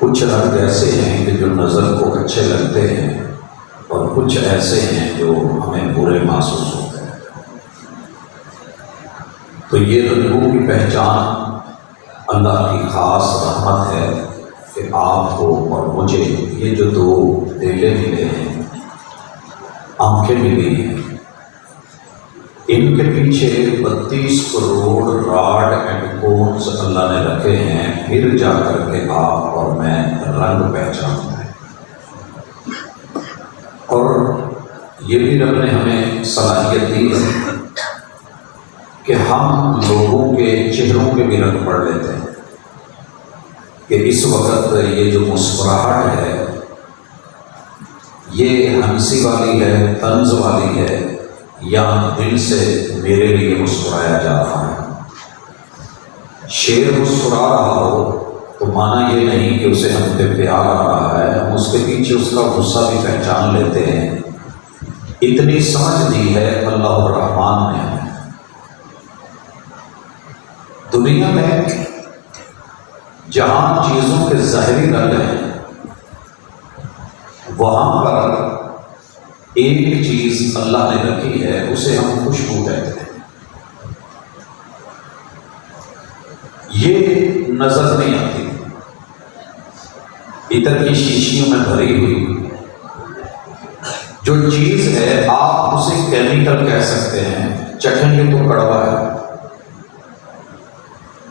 کچھ رنگ ایسے ہیں کہ جو نظر کو اچھے لگتے ہیں اور کچھ ایسے ہیں جو ہمیں برے محسوس ہوتے ہیں۔ تو یہ رنگوں کی پہچان اللہ کی خاص رحمت ہے کہ آپ کو اور مجھے یہ جو دو دلیں ملے ہیں، آنکھیں ملی ہیں، ان کے پیچھے 32 کروڑ راڈ اینڈ کونز اللہ نے رکھے ہیں، پھر جا کر کے آپ اور میں رنگ پہچانتے ہیں۔ اور یہ بھی رب نے ہمیں صلاحیت دی ہے کہ ہم لوگوں کے چہروں کے بھی رنگ پڑھ لیتے ہیں کہ اس وقت یہ جو مسکراہٹ ہے یہ ہنسی والی ہے، طنز والی ہے، یا دل سے میرے لیے مسکرایا جا رہا ہے۔ شیر مسکرا رہا ہو تو معنی یہ نہیں کہ اسے ہم پہ پیار آ رہا ہے، ہم اس کے پیچھے اس کا غصہ بھی پہچان لیتے ہیں۔ اتنی سمجھ دی ہے اللہ الرحمن نے ہمیں۔ دنیا میں جہاں چیزوں کے ظاہری رنگ ہیں، وہاں پر ایک چیز اللہ نے رکھی ہے، اسے ہم خوشبو کہتے ہیں۔ یہ نظر نہیں آتی، عطر کی شیشیوں میں بھری ہوئی جو چیز ہے آپ اسے کیمیکل کہہ سکتے ہیں، چکھیں گے تو کڑوا ہے،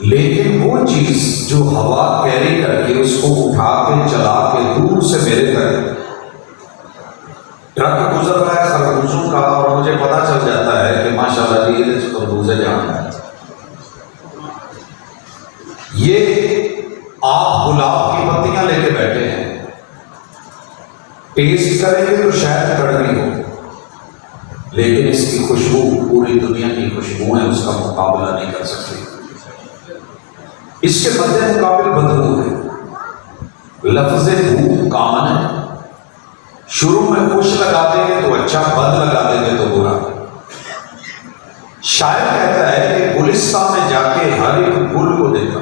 لیکن وہ چیز جو ہوا کیری کر کے اس کو اٹھا کے چلا کے دور سے میرے تک ٹرک گزر رہا ہے خربوزوں کا، اور مجھے پتا چل جاتا ہے کہ ماشاءاللہ جی یہ خربوزے جان ہے، یہ آپ گلاب کی پتیاں لے کے بیٹھے ہیں، ٹیسٹ کریں گے تو شاید کڑوی ہو، لیکن اس کی خوشبو پوری دنیا کی خوشبو ہے، اس کا مقابلہ نہیں کر سکتی۔ اس کے مد مقابل بدبو ہے، لفظ بو کامن ہے، شروع میں خوش لگا دیں گے تو اچھا، بد لگا دیں گے تو برا۔ شاعر کہتا ہے کہ گلستان میں جا کے ہر ایک گل کو دیکھا،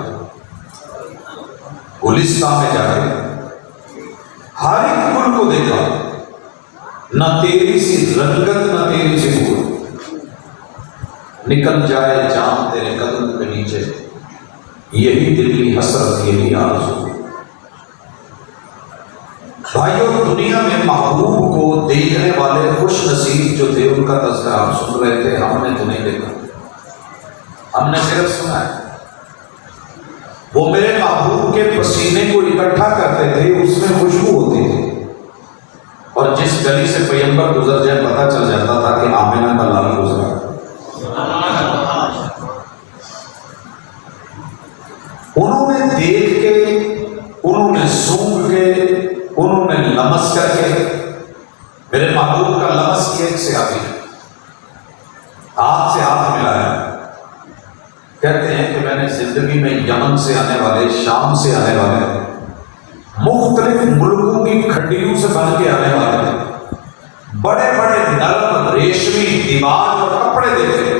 گلستان میں جا کے ہر ایک گل کو دیکھا، نہ تیری سی رنگت نہ تیری سی بھول، نکل جائے جان تیرے قدم کے نیچے، یہی دل کی حسرت، یہی آرزو۔ بھائیو، دنیا میں محبوب کو دیکھنے والے خوش نصیب جو تھے، ان کا تذکرہ آپ سن رہے تھے، ہم نے تو نہیں دیکھا، ہم نے صرف سنا ہے۔ وہ میرے محبوب کے پسینے کو اکٹھا کرتے تھے، اس میں خوشبو ہوتی تھی، اور جس گلی سے پیغمبر گزر جائے پتہ چل جاتا تھا کہ آمنہ کا لال گزرا۔ انہوں نے دیکھ کے، انہوں نے سونگھ کے، انہوں نے لمس کر کے، میرے محبوب کا لمس کی ایک سیاحی ہے، ہاتھ سے ہاتھ ملایا۔ کہتے ہیں کہ میں نے زندگی میں یمن سے آنے والے، شام سے آنے والے، مختلف ملکوں کی کھڈیوں سے بن کے آنے والے بڑے بڑے نرم ریشمی دیوار اور کپڑے دیکھے،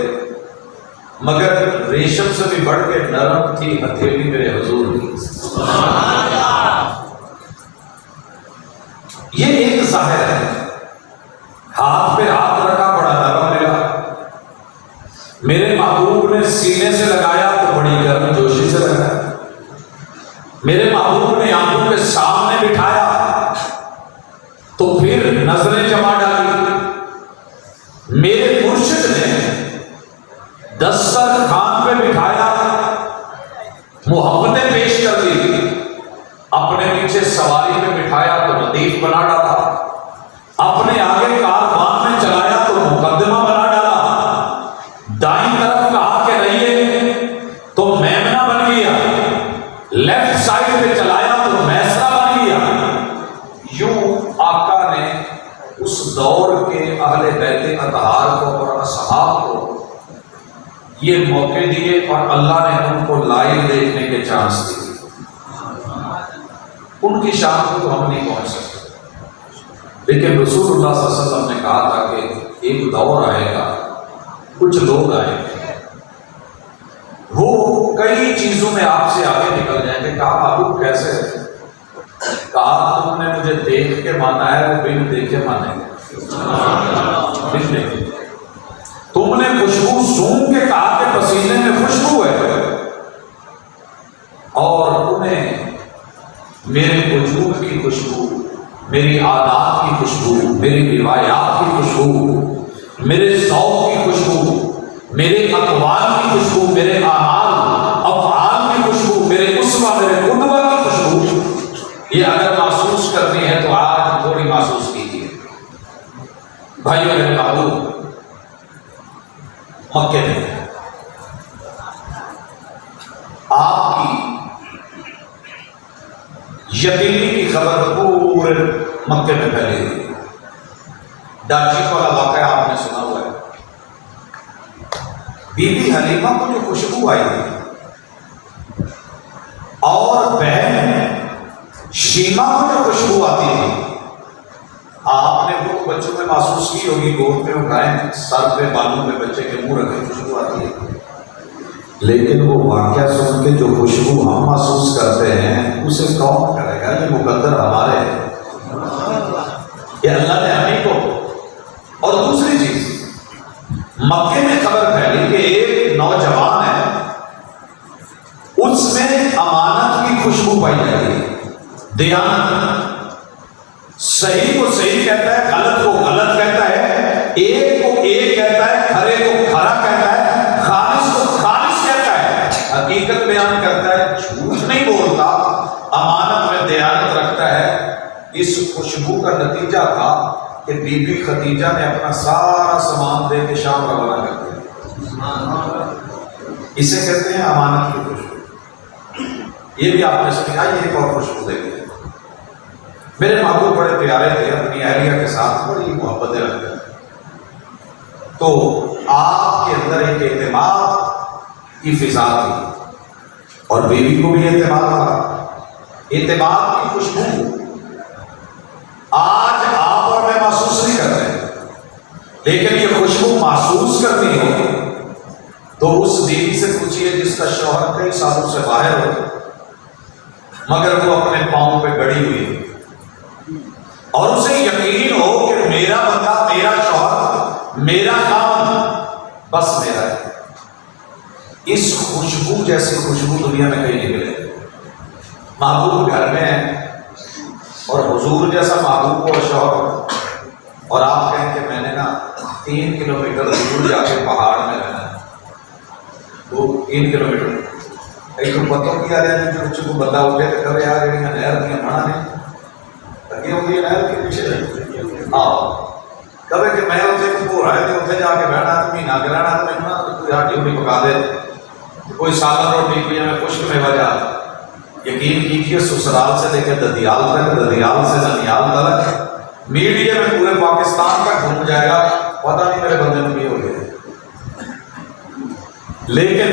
مگر ریشم سے بھی بڑھ کے نرم تھی ہتھیلی میرے حضور کی۔ یہ ایک ظاہر ہے، ہاتھ پہ ہاتھ رکھا بڑا نرم ملا، میرے محبوب نے سینے سے لگایا تو بڑی گرم جوشی سے لگایا، میرے محبوب نے آنکھوں کے سامنے بٹھایا تو پھر نظریں جما ڈالی، میرے مرشد نے دسترخوان پہ بٹھایا، محبتیں پیش کر دی، اپنے پیچھے سواری پہ بٹھایا تو ردیف بنا ڈالا، اپنے آگے کاروان میں چلایا تو مقدمہ بنا ڈالا، دائیں طرف کہا کہ رہیے تو میمنہ بن گیا، لیفٹ سائڈ پہ چلایا تو میسرہ بن گیا۔ یوں آقا نے اس دور کے اہل بیت اطہار کو اور اصحاب کو یہ موقع دیے، اور اللہ نے ان کو لائیو دیکھنے کے چانس دیے۔ ان کی شان کو تو ہم نہیں پہنچ سکتے، لیکن رسول اللہ صلی اللہ علیہ وسلم نے کہا تھا کہ ایک دور آئے گا، کچھ لوگ آئیں گے، وہ کئی چیزوں میں آپ سے آگے نکل جائیں گے۔ کہا محبوب کیسے؟ دیکھ کے مانا ہے وہ بن دیکھے مانے گے، بن دیکھے۔ تم نے خوشبو سونگ کے کہا کہ پسینے میں خوشبو ہے، اور انہیں میرے وجود کی خوشبو، میری عادات کی خوشبو، میری روایات کی خوشبو، میرے ذوق کی خوشبو، میرے اقوال کی خوشبو، میرے اعمال افعال کی خوشبو، میرے اسوہ میرے قدوہ کی خوشبو، یہ اگر محسوس کرنی ہے تو آج تھوڑی محسوس کیجیے۔ بھائیو میرے محبوب، مکے میں آپ کی یتیمی کی خبر پورے مکے میں پھیلی ہوئی۔ ڈاچی والا واقعہ آپ نے سنا ہوا ہے۔ بی بی حلیمہ کو جو خوشبو آئی تھی اور بہن شیمہ کو جو خوشبو آتی تھی، آپ نے وہ بچوں میں محسوس کی ہوگی، گود میں اٹھائیں، سر پہ بالوں میں بچے کے منہ رکھے، خوشبو آتی ہے۔ لیکن وہ واقعہ سن کے جو خوشبو ہم محسوس کرتے ہیں اسے کون کرے گا؟ یہ مقدر ہمارے ہیں، یہ اللہ نے ہمیں کو۔ اور دوسری چیز، مکے میں خبر پھیلی کہ ایک نوجوان ہے، اس میں امانت کی خوشبو پائی جاتی ہے، دیانت، صحیح کو صحیح کہتا ہے، غلط کو غلط کہتا ہے، ایک کو ایک کہتا ہے، کھرے کو کھرا کہتا ہے، خالص کو خالص کہتا ہے، حقیقت بیان کرتا ہے، جھوٹ نہیں بولتا، امانت میں دیانت رکھتا ہے۔ اس خوشبو کا نتیجہ تھا کہ بی بی خدیجہ نے اپنا سارا سامان دے کے شام روانہ کر دیا۔ اسے کہتے ہیں امانت کی خوشبو۔ یہ بھی آپ نے سنی، آئیے ایک اور خوشبو دیکھیں۔ میرے محبوب بڑے پیارے تھے، اپنی اہلیہ کے ساتھ بڑی محبتیں رکھتے ہیں، تو آپ کے اندر ایک اعتماد کی فضا تھی اور بیوی کو بھی اعتماد تھا، اعتماد کی خوشبو آج آپ اور میں محسوس نہیں کر رہے، لیکن یہ خوشبو محسوس کرنی ہو تو اس بیوی سے پوچھئے جس کا شوہر کئی سالوں سے باہر ہو مگر وہ اپنے پاؤں پہ گڑی ہوئی اور اسے یقین ہو کہ میرا بندہ، میرا شوہر، میرا کام بس میرا ہے۔ اس خوشبو جیسی خوشبو دنیا میں کہیں نہیں ملے۔ محبوب گھر میں ہے اور حضور جیسا محبوب کو شوہر، اور آپ کہیں کہ میں نے نا 3 کلومیٹر دور جا کے پہاڑ میں رہنا ہے، وہ 3 کلومیٹر ایک پتوں کی آ رہے ہیں جو بندہ اٹھے تو کرے یار یہ نہر دیا مانا نہیں لگی ہوگی، نہر کے پیچھے آؤ کبھی کہ میں اتنے کو رہے تھے، اتنے جا کے بیٹھنا تو مہینہ گرانا تو میں کوئی ہاٹی ہوئی پکا دے، کوئی سالن روٹی کوئی ہمیں خشک میں وجہ۔ یقین کیجیے سسرال سے لے کے ددیال تک، ددیال سے ننیال تک، میڈیا میں پورے پاکستان کا گھوم جائے گا، پتہ نہیں میرے بندے میں یہ ہو گیا۔ لیکن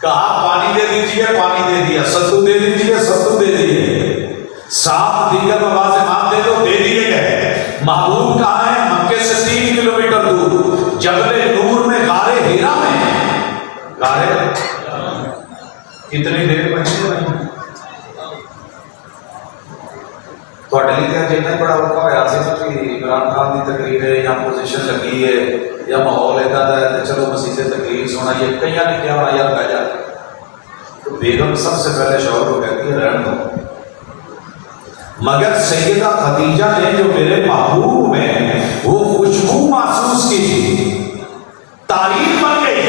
کہا پانی دے دیجیے، پانی دے دیا، ستو دے دیجیے، ستو دے دیے، صاف دیگر ملازمات دے دو، دے دیے گئے۔ محبوب کہاں ہے؟ مکے سے 3 کلومیٹر دور جبل نور میں، غار ہیرا میں، غار کتنی دیر پہنچے نہیں تو لیے جتنا بڑا موقع ہوا سی نا کہ عمران خان کی تقریر ہے یا پوزیشن لگی ہے یا ماحول ایسا ہے تو چلو مسیح سے تقریر سنائیے، کئی نے کیا ہونا یار بہ جا، تو بیگم سب سے پہلے شوہر کو کہتی ہے رہن دو، مگر سیدہ خدیجہ نے جو میرے محبوب میں وہ خوشبو محسوس کی تھی، تعریف بن گئی،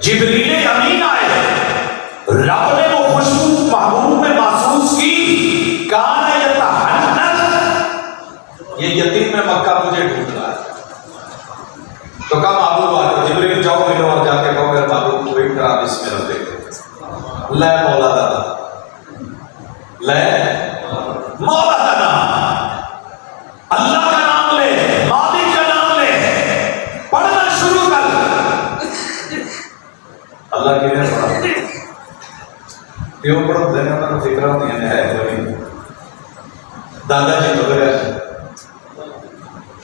جبریل امین آئے، رب نے وہ خوشبو محبوب میں محسوس کی، کان یہ یتیم میں مکہ مجھے ڈھونڈ رہا ہے، تو کہا محبوب آ جاؤ، جبریل جاؤ ملو اور جا کے کہو میرے محبوب کو ویٹ کرا بسم اللہ دیکھو، لے مولا دادا، لے مولا دادا، اللہ کا نام لے، مالک کا نام لے، پڑھنا شروع کر۔ اللہ کی نے پڑھا، کیوں پڑھو دینے انہوں نے فکرہ ہوتی ہے کوئی دادا جی تو گئے،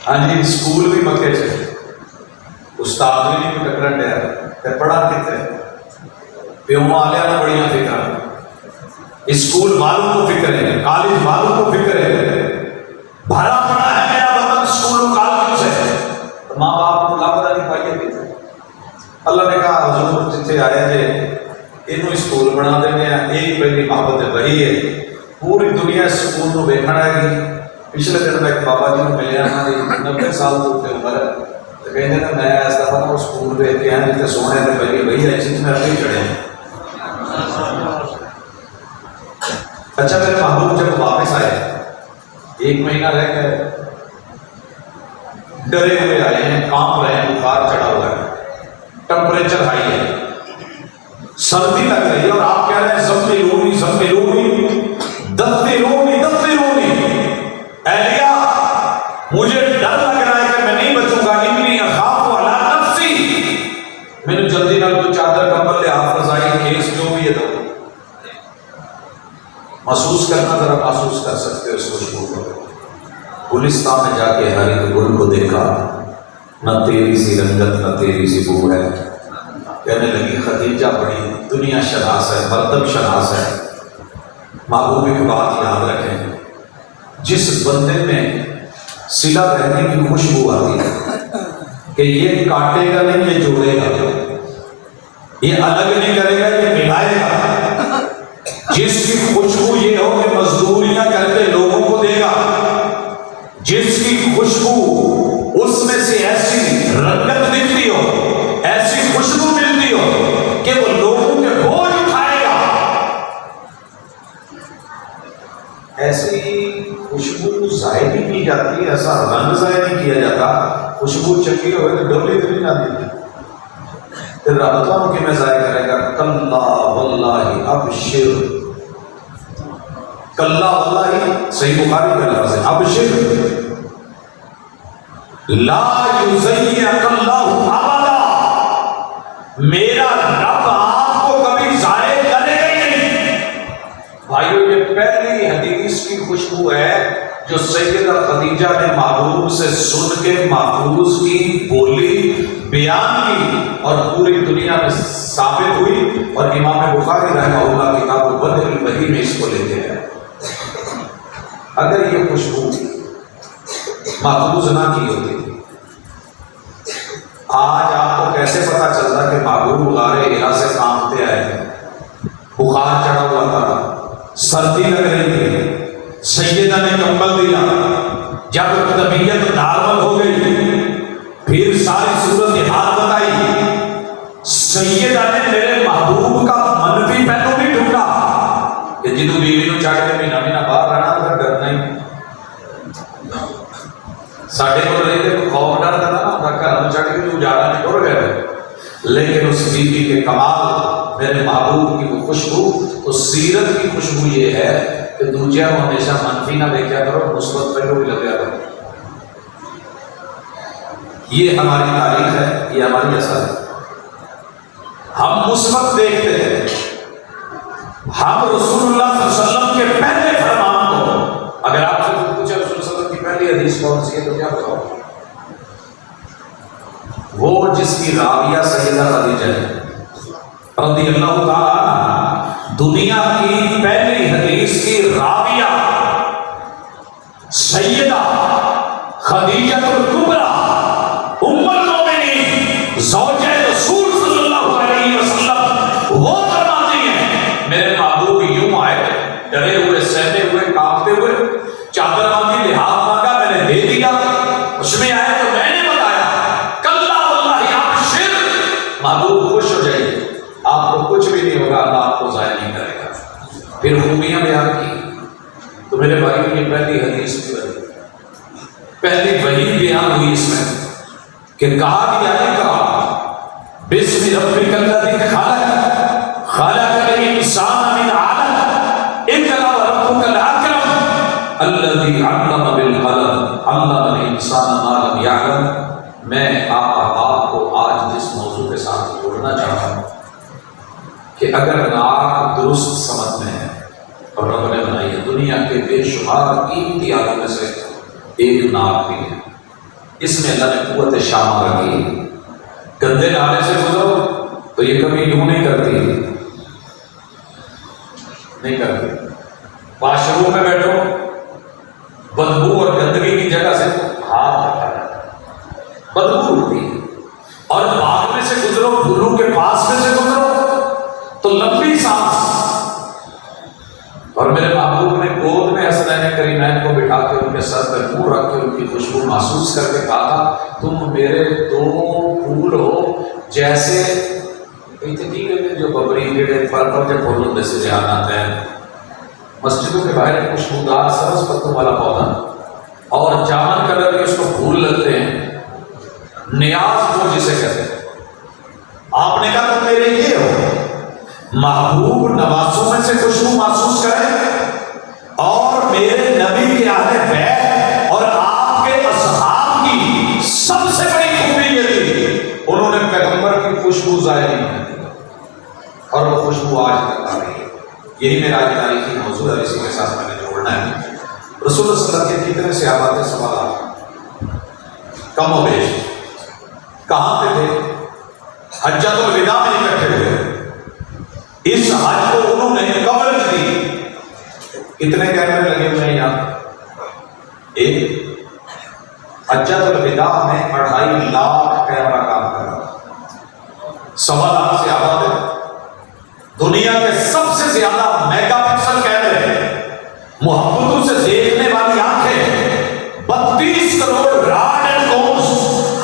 ہاں جی اسکول بھی مکے سے، استاد بھی نہیں کوئی ٹکرن ڈیا، پھر پڑھا کتنے پیوں آلیا نہ بڑیاں فکر، اسکول والوں کو فکر ہے، کالج والوں کو فکر ہے، بھرا پڑا ہے میرا وطن اسکول و کالج سے، ماں باپ کو لابدہ نہیں پائیے بھی۔ اللہ نے کہا حضور جتنے آئے تھے انہوں اسکول بنا دیں گے، ایک پہلی محبت وہی ہے، پوری دنیا سکول کو دیکھنا ہے گی۔ پچھلے دن میں ایک بابا جی کو ملے ہیں، 90 سال کے عمر ہے، تو کہتے ہیں میں ایسا دفعہ وہ اسکول دیکھ کے ہیں جتنے سونے نے پہلی وہی ہے جس میں ابھی چڑھے ہیں۔ اچھا میرے محبوب جب واپس آئے 1 مہینہ رہ گئے، ڈرے ہوئے آئے ہیں، کانپ رہے ہیں، بخار چڑھا ہوا ہے، ٹمپریچر ہائی ہے، سردی لگ رہی ہے، اور آپ کہہ رہے ہیں زملونی زملونی دفترونی دفترونی، اہلیہ مجھے ڈر لگ رہا ہے کہ میں نہیں بچوں گا، انی اخاف علی نفسی، میں نے جلدی نہ تو چادر کمبل لے آپ رضائی کیس جو بھی ہے تو محسوس کرنا، ذرا محسوس کر سکتے ہو اس خوشبو کو۔ گلستان میں جا کے ہر ایک گل کو دیکھا، نہ تیری سی رنگت نہ تیری سی بو ہے، کہنے لگی خدیجہ بڑی دنیا شناس ہے، مردم شناس ہے۔ محبوب کی بات یاد رکھیں، جس بندے میں صلہ رہنے کی خوشبو آتی ہے کہ یہ کاٹے گا نہیں، یہ جوڑے گا، یہ الگ نہیں کرے گا، یہ ملائے گا، جس کی خوشبو یہ ہو کہ مزدوریاں کر کے لوگوں کو دے گا، جس کی خوشبو اس میں سے ایسی رنگت دکھتی ہو، ایسی خوشبو ملتی ہو کہ وہ لوگوں کے بوجھ اٹھائے گا، ایسی خوشبو ضائع نہیں کی جاتی، ایسا رنگ ضائع نہیں کیا جاتا۔ خوشبو چکی ہوئے تو ڈولی تو نہیں جاتی، پھر رابطوں کی میں ضائع کرے گا۔ کلا واللہ ابشر، کلا واللہ صحیح بخاری کا لفظ ہے، ابشر لا یضیعک اللہ ابدا، میرا رب آپ کو کبھی ضائع کرے گا ہی نہیں۔ بھائیو یہ پہلی حدیث کی خوشبو ہے جو سیدہ خدیجہ نے محبوب سے سن کے محفوظ کی، بولی، بیان کی، اور پوری دنیا میں ثابت ہوئی، اور امام بخاری رحمہ اللہ کتاب بدء الوحی میں اس کو لیتے ہیں۔ اگر یہ خوشبو محفوظ نہ کی ہوتی، آج آپ کو کیسے پتا چلتا کہ محبوب غار حرا سے کانپتے آئے، بخار چڑھا ہوا تھا، سردی لگ رہی تھی، سیدہ نے کمبل دیا، جب طبیعت نارمل ہو گئی پھر ساری صورت حال بتائی، سیدہ نے میرے محبوب کا منفی پہلو نہیں ڈھونڈا کہ جدو بیوی نو چڑھ کے مہینہ مہینہ باہر رہنا تو ڈرنا ہی ساڈے کو رہتے کو خوف ڈر دینا نا، گھر میں چڑھ کے اجاڑا نہیں ٹر گئے، لیکن اس بیوی کے کمال، میرے محبوب کی وہ خوشبو، اس سیرت کی خوشبو یہ ہے کہ دوجہ کو ہمیشہ منفی نہ دیکھا کرو، مثبت پہلو بھی لگیا کرو۔ یہ ہماری تاریخ ہے، یہ ہماری اثر ہے۔ ہم مثبت دیکھتے ہیں، ہم رسول اللہ صلی اللہ علیہ وسلم کے پہلے فرمان کو، اگر آپ سے پوچھے رسول اللہ صلی اللہ علیہ وسلم کی پہلی حدیث کون سی ہے تو کیا بتاؤ؟ وہ جس کی راویہ سیدہ خدیجہ ہے رضی اللہ تعالیٰ عنہ، دنیا کی پہلی حدیث کی راویہ سیدہ خدیجہ الکبریٰ ام المومنین زوجہ رسول صلی اللہ علیہ وسلم، وہ فرماتی ہیں میرے محبوب یوں آئے، ڈرے ہوئے، سہتے ہوئے، کانپتے ہوئے، چادر مانگی، لحاظ مانگا، میں نے دے دیا، اس میں آئے تو میں نے بتایا، کلا واللہ ابشر، محبوب خوش ہو جائیے، آپ کو کچھ بھی نہیں ہوگا، اللہ آپ کو ضائع نہیں کرے گا۔ پھر خوبیاں بیان کی، تو میرے بھائی یہ پہلی حدیث کی پہلی وحی بیان ہوئی اس میں کہ کہا گیا اقرأ بسم ربک الذی خلق، خلق الانسان من علق، اقرأ وربک الاکرم الذی علم بالقلم، علم الانسان ما لم یعلم۔ میں آپ احباب کو آج جس موضوع کے ساتھ جوڑنا چاہتا ہوں کہ اگر ناک درست سمت میں ہے، اور رب نے بنائی ہے، دنیا کے بے شمار قیمتی آلوں میں سے ایک ناک بھی ہے، اس میں اللہ نے قوت شامہ رکھی، گندے نالے سے گزرو تو یہ کبھی یوں نہیں کرتی، نہیں کرتی، واش روم میں بیٹھو بدبو اور گندگی کی جگہ سے ہاتھ رکھا جاتا ہے، بدبو ہوتی ہے، اور باغ میں سے گزرو، پھولوں کے پاس میں سے گزرو تو لمبی سانس، اور میرے محبوب نے گود میں حسنین کریمین کو بٹھا کے ان کے سر پہ منہ رکھ کے ان کی خوشبو محسوس کر کے کہا تھا تم میرے دو پھول ہو جیسے جو ببری گڑے پر جو پھولوں میں سے جہاں آتے ہیں۔ مسجدوں کے باہر خوشبودار سبز پتوں والا پودا اور جامن کلر کے اس کو پھول لگتے ہیں، نیاز وہ جسے کہتے ہیں۔ آپ نے کہا تم میرے یہ ہو، محبوب نوازوں میں سے خوشبو محسوس کریں اور میرے نبی کے اہل بیت اور آپ کے اصحاب کی سب سے بڑی خوبی یہ تھی انہوں نے پیغمبر کی خوشبو ظاہر نہیں کی، اور وہ خوشبو آج تک آ رہی ہے۔ یہی میرا آج تاریخی موضوع ہے، اسی کے ساتھ میں نے جوڑنا ہے۔ رسول اللہ صلی اللہ علیہ وسلم کے کتنے صحابہ تھے؟ سوالات کم و بیش۔ کہاں پہ تھے؟ حجۃ الوداع میں اکٹھے ہوئے۔ اس حج کو انہوں نے کوریج دی۔ کتنے کیمرے لگے ہوئے ہیں یہاں؟ ایک۔ حجۃ الوداع میں 2.5 لاکھ کیمرہ کام کر رہا ہے۔ 1.25 لاکھ صحابہ تھے۔ دنیا کے سب سے زیادہ میگا پکسل کیمرے، محبتوں سے دیکھنے والی آنکھیں، 32 crore rod and cons,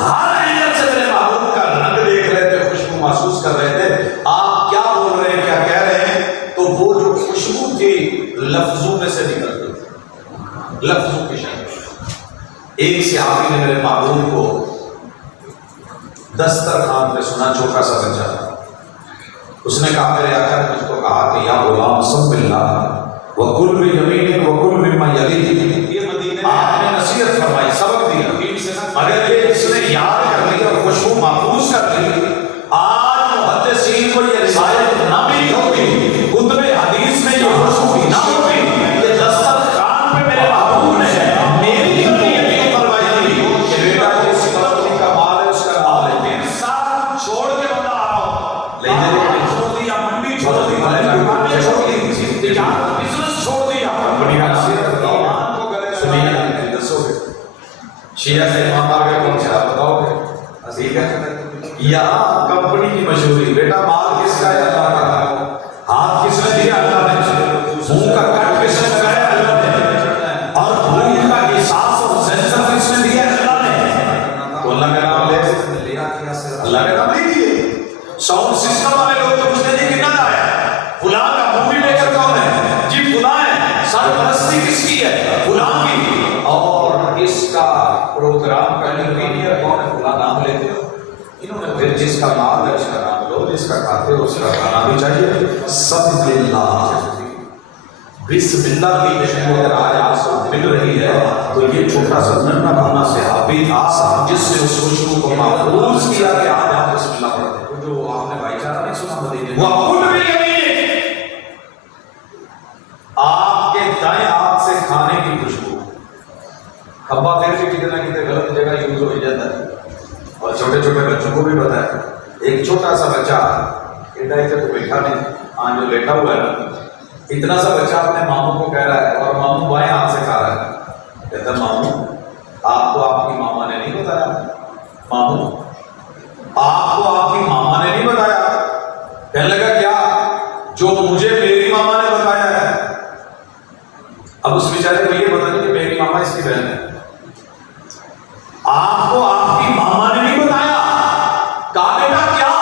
Hare angle سے میرے محبوب کا رنگ دیکھ رہے تھے، خوشبو محسوس کر رہے تھے۔ آپ کیا بول رہے ہیں، کیا کہہ رہے ہیں؟ تو وہ جو خوشبو تھی لفظوں میں سے نکلتی تھی، لفظوں کی شکل۔ ایک صحابی نے میرے محبوب کو دسترخوان پہ سنا، چھوٹا سا بچہ تھا، اس نے کہا میرے آقا نے مجھ کو کہا کہ یا غلام سم اللہ وکل بیمینک وکل مما یلیک۔ یہ مدینے میں آپ نے نصیحت فرمائی، سبق دیا، اگر یہ اس نے یاد کر لی اور خوشبو محفوظ کر لی، آج محدثین کو یہ رسالت نہ ملی ہوتی، کتب حدیث میں یہ خوشبو نہ ہوتی، یہ دسترخوان پہ میرے محبوب نے میری یقین فرمائی تھی کہ بیٹا اس بندی کا مال ہے، اس کا مال ہے، انسان چھوڑ کے بندہ آ رہا ہوں، لیکن چھوڑ دی، بزنس چھوڑ دیا، شیعہ سے امام آگے پہنچا، بتاؤ گے عزیز ہے یہاں کمپنی کی مشہوری، بیٹا مال کس کا ہے؟ اللہ کا۔ ہاتھ کس نے دیا؟ اللہ نے۔ منہ کا کٹ کس نے لگایا؟ اللہ نے۔ اور بھوک کا احساس اور سینسر کس نے دیا؟ اللہ نے۔ تو اللہ کا نام لے، اللہ کا نام لیجیے۔ ساؤنڈ سسٹم والے لوگ تو پوچھتے ہیں کتنا آیا ہے، فلاں کا مووی میکر کون ہے؟ جی فلاں ہے۔ سرپرستی کس کی ہے؟ فلاں کی۔ اور اس کا پروگرام کا کنوینئر کون ہے؟ فلاں نام لیتے ہو۔ انہوں نے پھر جس کا مال ہے اس کا نام لو، جس کا کھاتے ہو اس کا کھانا بھی چاہیے۔ سب اللہ، بسم اللہ کی بشمول اگر آج آپ کو مل رہی ہے تو یہ چھوٹا سا ننھا بھانا صحابی تھا جس نے اس خوشبو کو محفوظ کیا کہ آج آپ بسم اللہ پڑھتے ہیں۔ جو آپ نے بھائی چارہ نہیں سنا مدینے میں، وَقُلْ بِيَمِينِكَ، آپ کے دائیں ہاتھ سے کھانے کی خوشبو۔ کھبا پھر بھی کتنا کتنے غلط جگہ یوز ہو جاتا ہے، اور چھوٹے چھوٹے بچوں کو بھی پتا ہے۔ ایک چھوٹا سا بچہ ادھر تو بیٹھا نہیں، آج جو لیٹا ہوا ہے نا، اتنا سا بچہ اپنے ماموں کو کہہ رہا ہے، اور ماموں بائیں ہاتھ سے کھا رہا ہے، کہتا ہے ماموں آپ کو آپ کی ماما نے نہیں بتایا، ماموں آپ کو آپ کی ماما نے نہیں بتایا؟ کہنے لگا کیا؟ جو مجھے میری ماما نے بتایا ہے۔ اب اس بیچارے کو یہ پتا نہیں کہ میری ماما اس کی بہن ہے۔ آپ کو آپ کی ماما نے نہیں بتایا؟ کہا بیٹا کیا؟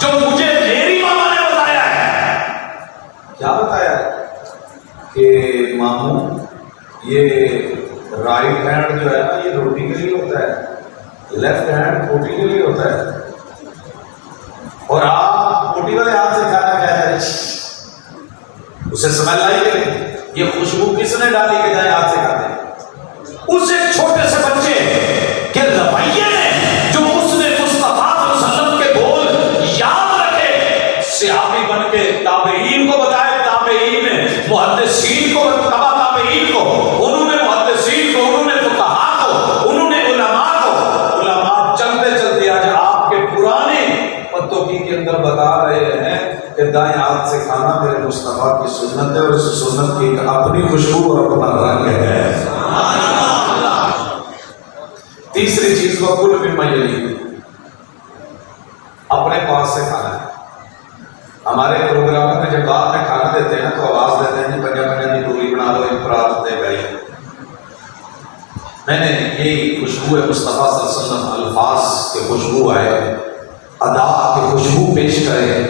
جو مجھے میری ماما نے بتایا ہے۔ کیا بتایا ہے؟ کہ ماموں یہ رائٹ ہینڈ جو ہے نا یہ روٹی کے لیے ہوتا ہے، لیفٹ ہینڈ روٹی کے لیے ہوتا ہے، اور آپ روٹی والے ہاتھ سے کھانا کھا رہے ہیں۔ اسے سمجھ آئی کہ یہ خوشبو کس نے ڈالی کہ دائیں ہاتھ سے کھاتے ہیں؟ اس ایک چھوٹے سے بچے کے رویے نے جو اس نے مصطفیٰ صلی اللہ علیہ وسلم کے بول یاد رکھے، صحابی بن کے تابعین کو بتائے، تابعین نے محدثین کو، تبع تابعین کو، انہوں نے محدثین کو، انہوں نے فقہاء کو، انہوں نے علماء کو، علماء چلتے چلتے آج آپ کے پرانے پتوں کے اندر بتا رہے ہیں کہ دائیں ہاتھ سے کھانا میرے مصطفیٰ کی سنت ہے، اور اس سنت کی ایک اپنی اپنی خوشبو اور اپنا رنگ ہے. تیسری چیز کو کل مما یلی، اپنے پاس سے کھانا ہے. ہمارے پروگرام میں جب بعد میں کھانا دیتے ہیں تو آواز دیتے ہیں جی پنجا پنجا کی ٹولی بنا لو، انفراد دے گئی. میں نے یہی خوشبو مصطفیٰ صلی اللہ علیہ وسلم الفاظ کے خوشبو آئے، ادا کے خوشبو پیش کرے،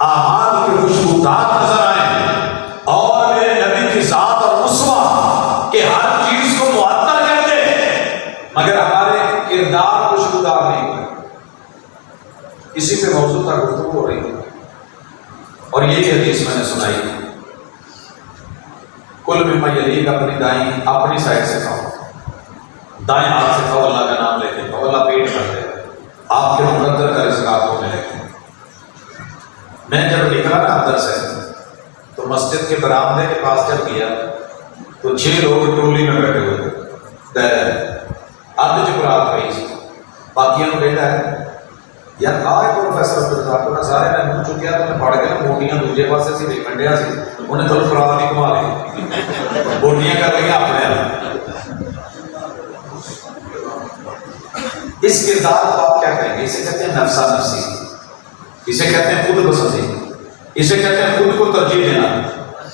اعمال کے خوشبودار نظر آئے، اور میرے نبی کی ذات اور اسوہ کہ ہر چیز کو معطر کر دے مگر ہمارے کردار خوشبودار نہیں ہوئے. اسی پہ موضوع تک گفتگو ہو رہی ہے اور یہی حدیث میں نے سنائی، کل مما یلیک، اپنی دائیں اپنی سائڈ سے کھاؤ، دائیں ہاتھ سے کھاؤ، اللہ کا نام لے کے کھاؤ، اللہ پیٹ بھر دے، آپ کے مقدر کا رزق آپ کو ملے گا. میں جب نکلا نا اندر سے تو مسجد کے برآمدے کے پاس جب گیا تو 6 لوگ ٹولی میں بیٹھے ہوئے اب جبرات گئی، باقیوں کو کہتا ہے یار آئے پروفیسر عبدالرزاق کو سارے میں منہ چکیا تو میں پڑھ گیا موٹیاں دوسرے پاسے سی دیکھ کنڈیا سی انہیں تو فراد نہیں کما لی بوٹیاں کر لیا اپنے آپ. اس کردار کو آپ کیا کہیں گے؟ اسے کہتے ہیں نفسا نفسی، اسے کہتے ہیں خود پسندی، اسے کہتے ہیں خود کو ترجیح دینا.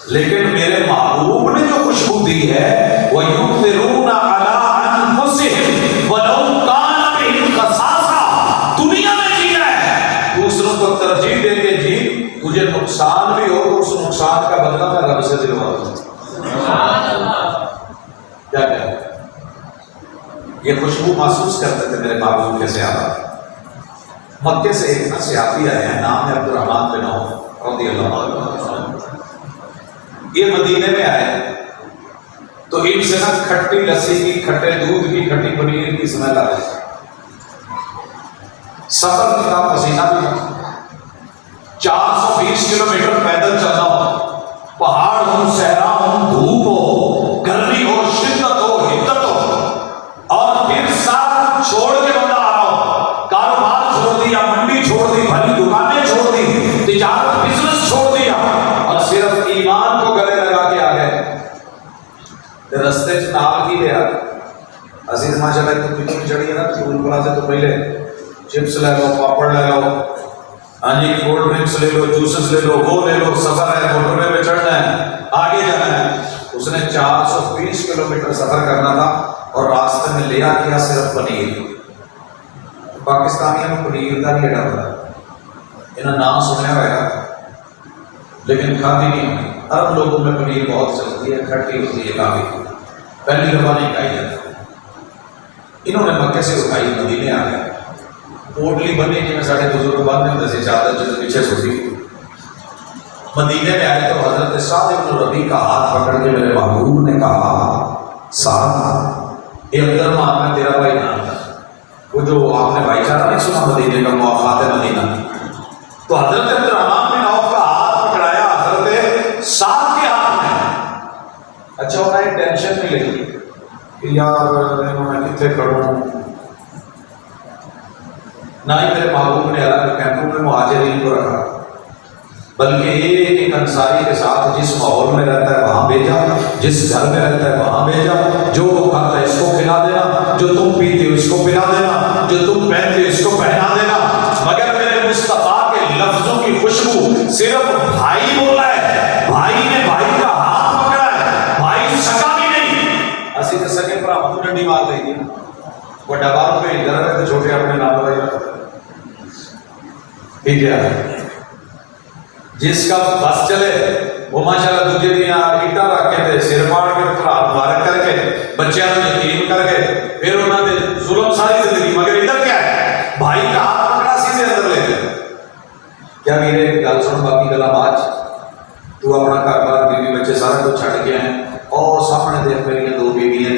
لیکن میرے محبوب نے جو خوشبو دی ہے وَيُؤْثِرُونَ عَلَىٰ أَنفُسِهِمْ وَلَوْ كَانَ بِهِمْ خَصَاصَةٌ، دنیا میں جینا ہے دوسروں کو ترجیح دے کے جی، تجھے نقصان بھی ہو تو اس نقصان کا بدلہ میں رب سے دلوا دوں. کیا کیا یہ خوشبو محسوس کرتے تھے میرے محبوب کے صحابہ. مکے سے ایک نہ صحابی آئے ہیں، نام ہے عبدالرحمن بن عوف رضی اللہ عنہ. یہ مدینے میں آئے تو ان سے نا کھٹی لسی کی، کھٹے دودھ کی، کھٹی پنیر کی سمیل آ رہی. سفر کا پسینہ بھی تھا، 420 کلومیٹر پیدل چلنا ہو، پہاڑ ہو، صحرا ہو، دھوپ ہو، گرمی ہو، شدت ہو، حدت ہو، اور پھر سب چھوڑ کے بندہ آ رہا ہو، کاروبار چھوڑ دیا، منڈی چھوڑ دی، بھلی دکانیں چھوڑ دی، تجارت بزنس چھوڑ دیا اور صرف ایمان کو گلے لگا کے آ گئے. رستے نال کی لیا عزیز ماشاء اللہ تو کتنی چڑھی ہے نا ٹول پلازے تو پہلے چپس لے لو، پاپڑ لے لو، ہاں جی کولڈ ڈرنکس لے لو، جوسز لے لو، وہ لے لو، سفر ہے، موٹر وے پہ چڑھنا ہے، آگے جانا ہے. اس نے 420 کلومیٹر سفر کرنا تھا اور راستے میں لیا کیا صرف پنیر. پاکستانیوں میں پنیر کا بھی ڈر ہے، انہیں نام سنیا ہوئے گا لیکن کھاتی نہیں ہوئی. عرب لوگوں میں پنیر بہت چلتی ہے، کھٹی ہوتی ہے کافی، پہلی دفعہ نہیں کھائی جاتی. انہوں نے مکے سے اٹھائی، مدینے آ گئے، پوٹلی بنی جی میں ساڑھے بزرگ باندھنے ہوتے سے چادر جو پیچھے سوتی. مدینے میں آئے تو حضرت سعد بن ربیع کا ہاتھ پکڑ کے میرے محبوب نے کہا سعد، یہ عبد الرحمن تیرا بھائی نام تھا، وہ جو آپ نے بھائی چارہ نہیں سنا مدینے کا مواقعات مدینہ، تو حضرت عبد الرحمن بن عوف کا ہاتھ پکڑایا حضرت سعد کے ہاتھ میں. اچھا انہیں ٹینشن نہیں لگی کہ یار میں کتنے کروں، نہ ہی میرے محبوب نے الگ کیمپوں میں مہاجرین کو رکھا، بلکہ ایک انصاری کے ساتھ جس ماحول میں رہتا ہے وہاں بھیجا، جس گھر میں رہتا ہے وہاں بھیجا. جو وہ کھاتا ہے اس کو کھلا دینا، جو تم پیتے ہو اس کو پلا دینا، جو تم پہنتے ہو اس کو پہنا دینا. مگر میرے مصطفیٰ کے لفظوں کی خوشبو صرف بھائی بولا ہے، بھائی نے بھائی کا ہاتھ پکڑا ہے، بھائی سکا بھی نہیں. اسی کے سکے پر آپ کو ڈنڈی مار دیں گے، وہ ڈبار پہ ادھر رہتے چھوٹے اپنے نام بھائی. ٹھیک ہے، جس کا بس چلے وہ ماشاءاللہ دوسرے دن اینٹا رکھ کے تے سر پاڑ کے ہاتھ مبارک کر کے بچیاں کو یتیم کر کے پھر انہوں نے ظلم ساری زندگی. مگر ادھر کیا ہے، بھائی کا ہاتھ پکڑا سیدھے اندر لے گئے. کیا میرے گل سن باقی گلا آج تو اپنا گھر بار بیوی بچے سارا کچھ چھڈ کے آئے اور سامنے دیکھ میری 2 بیویاں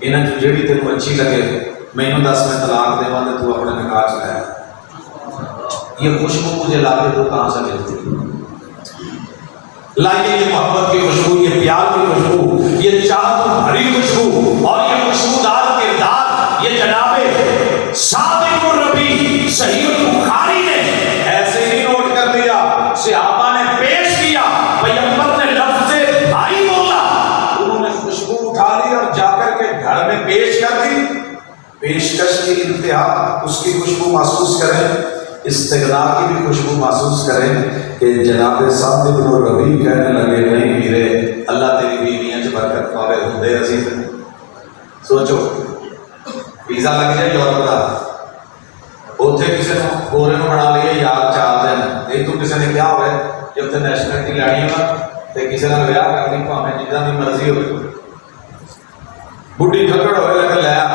انہاں چ جیڑی تینوں اچھی لگے مینوں دس میں طلاق دیواں تے تو اپنے نکاح چ لے. یہ خوشبو مجھے لا کے تو کہاں سے ملتی؟ لائیے یہ محبت کی خوشبو، یہ پیار کی خوشبو، یہ چاہت بھری خوشبو اور یہ خوشبودار کردار. یہ جناب صادق الربیع صحیح البخاری نے ایسے ہی نوٹ کر لیا، صحابہ نے پیش کیا، پیغمبر نے لفظ بھائی بولا میں پیش کر دی، پیشکش کی انتہا، اس کی خوشبو محسوس کریں، استغنا کی بھی خوشبو محسوس کریں کہ جناب سعد بن ربیع کہنے لگے نہیں میرے اللہ تیری بیویاں چ برکت پاوے ہندے عزیز۔ سوچو ویزا لگ جائے یورپ کا، اتنے کسی نے گورے کو بنا لیے یار 4 دن، نہیں تو کسی نے کیا ہوئے جب اتنے نیشنلٹی لینی ہوا تو کسی نے ویاہ کرنی پاوے جتنا کی مرضی ہوئے، بڈھی کھکڑ ہوئے لیکن لیا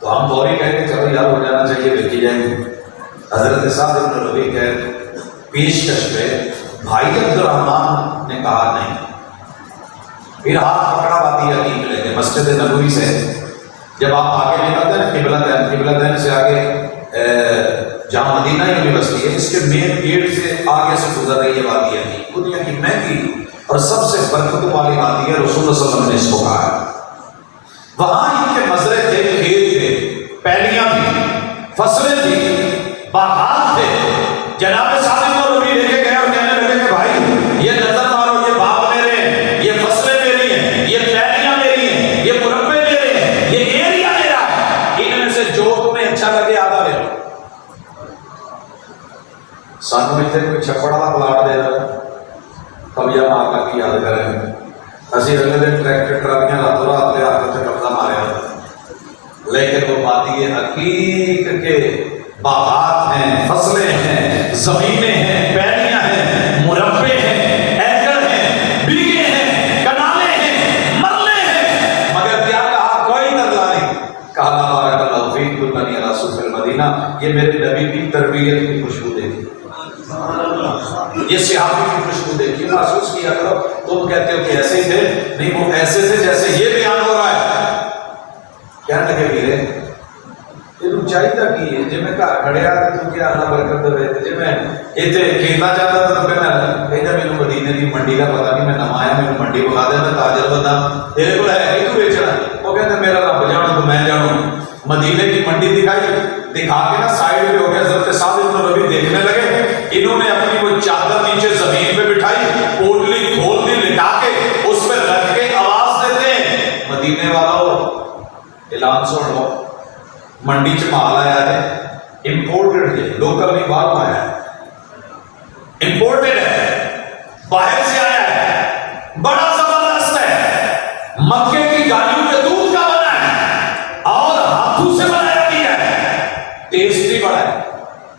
تو ہم فوری کہیں کہ چلو یار ہو جانا چاہیے، دیکھی جائیں گے۔ حضرت سعد بن ربیع کے پیشکش پہ بھائی عبد الرحمن نے کہا نہیں، پھر ہاتھ پکڑا باتی یقین لے کے مسجد نبوی سے جب آپ آگے نکلتے ہیں قبلتین سے آگے جہاں مدینہ یونیورسٹی ہے، اس کے مین گیٹ سے آگے سے گزر رہی ہے وادی عقیق، دنیا کی مہنگی اور سب سے برکت والی وادی ہے، رسول اللہ صلی اللہ علیہ وسلم نے اس کو کہا ہے۔ وہاں ان کے مزرے تھے، کھیت تھے، پیلیاں تھیں، فصلیں تھیں، باغات تھے۔ جناب سعد بن ربیع لے کے گئے اور کہنے لگے کہ بھائی یہ نظر مارو، یہ باغ میرے ہیں، یہ فصلیں میری ہیں، یہ پیلیاں میری ہیں، یہ مربے میرے ہیں، یہ ایریا میرا ہے، ان میں سے جو تمہیں اچھا لگے آدھا لے لو۔ سانو اتنے کوئی چھپڑ والا پلاٹ دے رہا ہے، قبضہ مارکا کی یاد کریں، اسی اگلے دن ٹریکٹر ٹرالیاں راتوں رات لے آ کر قبضہ مارے، لیکن وہ وادی عقیق کے باغات ہیں، فصلیں ہیں، زمینیں ہیں، پیلیاں ہیں، مربے ہیں، ایکڑ ہیں، بیگھے ہیں، کنالے ہیں، مرلے ہیں، مگر کیا کہا؟ کوئی ترلا نہیں۔ کہا لا بارک اللہ فیکم بنی رسول المدینہ، یہ میرے نبی کی تربیت کی خوشبو دیکھی، یہ صحابی کی خوشبو دیکھی، محسوس کیا کرو۔ تم کہتے ہو کہ ایسے ہی تھے، نہیں وہ ایسے تھے جیسے یہ بیان ہو رہا ہے۔ کہنے لگے میرے یہ چاہیے کی ہے جی میں گھر کھڑیا تو کیا اللہ برکت دے، جی میں اتنے کھیتا جاتا تھا تو پھر میں کہتا میرے مدینے کی منڈی کا پتا نہیں، میں نہ آیا، میرے منڈی بکھا دے، میں تاجر بندہ، تیرے کو ہے کہ تو بیچنا؟ وہ کہتے میرا رب جانو تو میں جانوں۔ مدینے کی منڈی دکھائی، دکھا کے نا سائڈ پہ ہو گیا، حضرت سعد بن ربیع دیکھنے لگے، انہوں نے اپنی وہ چادر نیچے زمین پہ بٹھائی، پوٹلی کھول دی، لٹا کے اس پہ رکھ کے آواز دیتے ہیں مدینے والوں اعلان سن لو، منڈی چ مال آیا ہے، امپورٹڈ ہے، لوکل نہیں، باہر آیا ہے، امپورٹڈ ہے، باہر سے آیا ہے، بڑا زبردست ہے، مکے کی گاڑیوں کے دودھ کا بنا ہے اور ہاتھوں سے بنایا گیا ہے، ٹیسٹی بڑا ہے،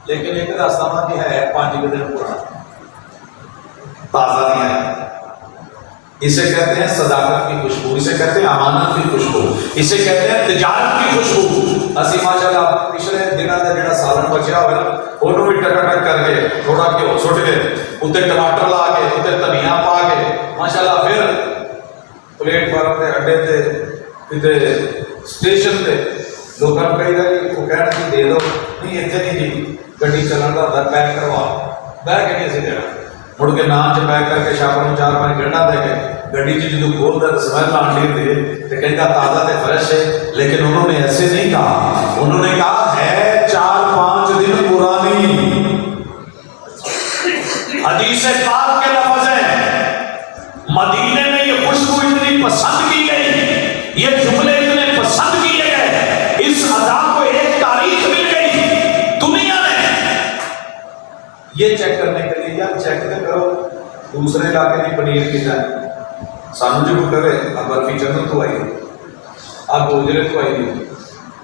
لیکن ایک راستہ کی ہے 5 دن پرانا، تازہ نہیں ہے۔ اسے کہتے ہیں صداقت کی خوشبو، اسے کہتے ہیں امانت کی خوشبو، اسے کہتے ہیں تجارت کی خوشبو۔ اسی ماشاءاللہ پچھلے دنوں کا جڑا سالن بچیا ہوئے نا، انہوں بھی ٹکٹک کر کے تھوڑا گھیو سٹ کے اتنے ٹماٹر لا کے اتنے دھنیا پا کے ماشاءاللہ پھر پلیٹ فارم کے اڈے تے کتے اسٹیشن تے لوگوں کو کہی کہ وہ کہنا کہ دے دو، نہیں اتنے نہیں جی گڈی چلن کا ہوتا پیک کروا، بہ کے نہیں اسی دینا، مڑ کے نام چ پیک کر کے شاپر میں 4-5 گھنٹہ دے کے گڈی چ جدو کھولتا تو سمیل آن لی تو کہتا تازہ تے فریش ہے، لیکن انہوں نے ایسے نہیں کہا، انہوں نے کہا ہے 4-5 دن پرانی۔ حدیث پاک کے لفظ ہیں، مدینے میں یہ خوشبو اتنی پسند کی گئی، یہ جملے اتنے پسند کیے گئے، اس ادا کو ایک تاریخ مل گئی دنیا میں۔ یہ چیک کرنے کے لیے یار چیک نہ کرو دوسرے علاقے کی پنیر کی جائے، سانو جو کرے اب برفی چند تو آئی، اب گوجرے تو آئی،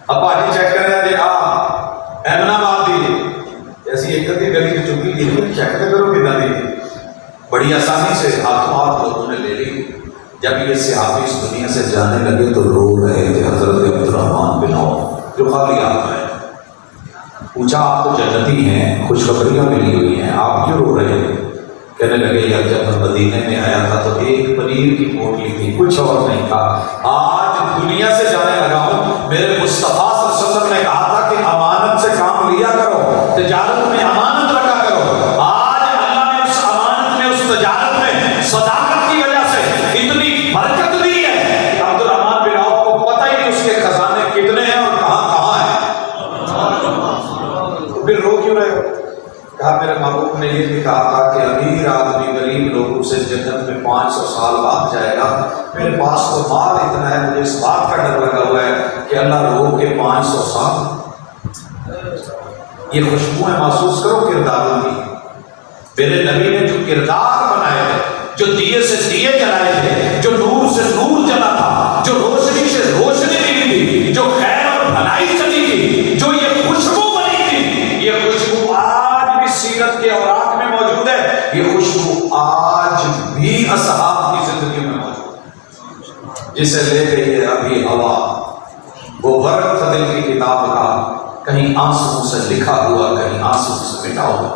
اب آج چیک کریں جی احمد آباد دی ایسی ایک کی گلی کی چکی دی، چیک نہ کرو کتنا دی، بڑی آسانی سے ہاتھوں ہاتھ لوگوں نے لے لی۔ جب یہ صحابی اس دنیا سے جانے لگے تو رو رہے تھے، حضرت عبد الرحمن بن عوف جو خالی ہاتھ ہے، پوچھا آپ تو جنتی ہیں، خوشخبریاں ملی ہوئی ہیں، آپ کیوں رو رہے ہیں؟ کہنے لگے یار جب میں مدینے میں آیا تھا تو ایک پنیر کی پوٹلی تھی، کچھ اور نہیں تھا، آج دنیا سے جانے لگا ہوں، میرے مصطفیٰ صلی اللہ علیہ وسلم نے کہا تھا کہ امانت سے کام لیا کرو، تجارت میں امانت رکھا کرو، آج اللہ نے اس امانت میں، اس تجارت میں صداقت کی وجہ سے اتنی برکت دی ہے کہ عبد الرحمن بن عوف کو پتہ ہی نہیں اس کے خزانے کتنے ہیں اور کہاں کہاں ہیں۔ تو پھر رو کیوں رہے ہو؟ کہا میرے محبوب نے یہ بھی کہا تھا کہ امیر آدمی غریب لوگوں سے جنت میں 500 سال بعد جائے گا، پھر میرے پاس تو مال اتنا ہے، مجھے اس بات کا ڈر لگا ہوا ہے کہ اللہ روک کے 500 سال یہ خوشبوئیں محسوس کرو کرداروں کی۔ میرے نبی نے جو کردار بنائے تھے، جو دیے سے دیے جلائے تھے، جو نور سے نور جلا تھا، جو روشنی سے روشنی ملی تھی، جو خیر اور بھلائی چلی تھی، جو یہ خوشبو بنی تھی، یہ خوشبو آج بھی سیرت کے اوراق میں موجود ہے، یہ خوشبو آج بھی اصحاب کی زندگی میں موجود ہے۔ جسے لے گئی ہے ابھی ہوا، وہ ورق تھا دل کی کتاب کا، کہیں آنسوں سے لکھا ہوا، کہیں آنسوں سے مٹا ہوا۔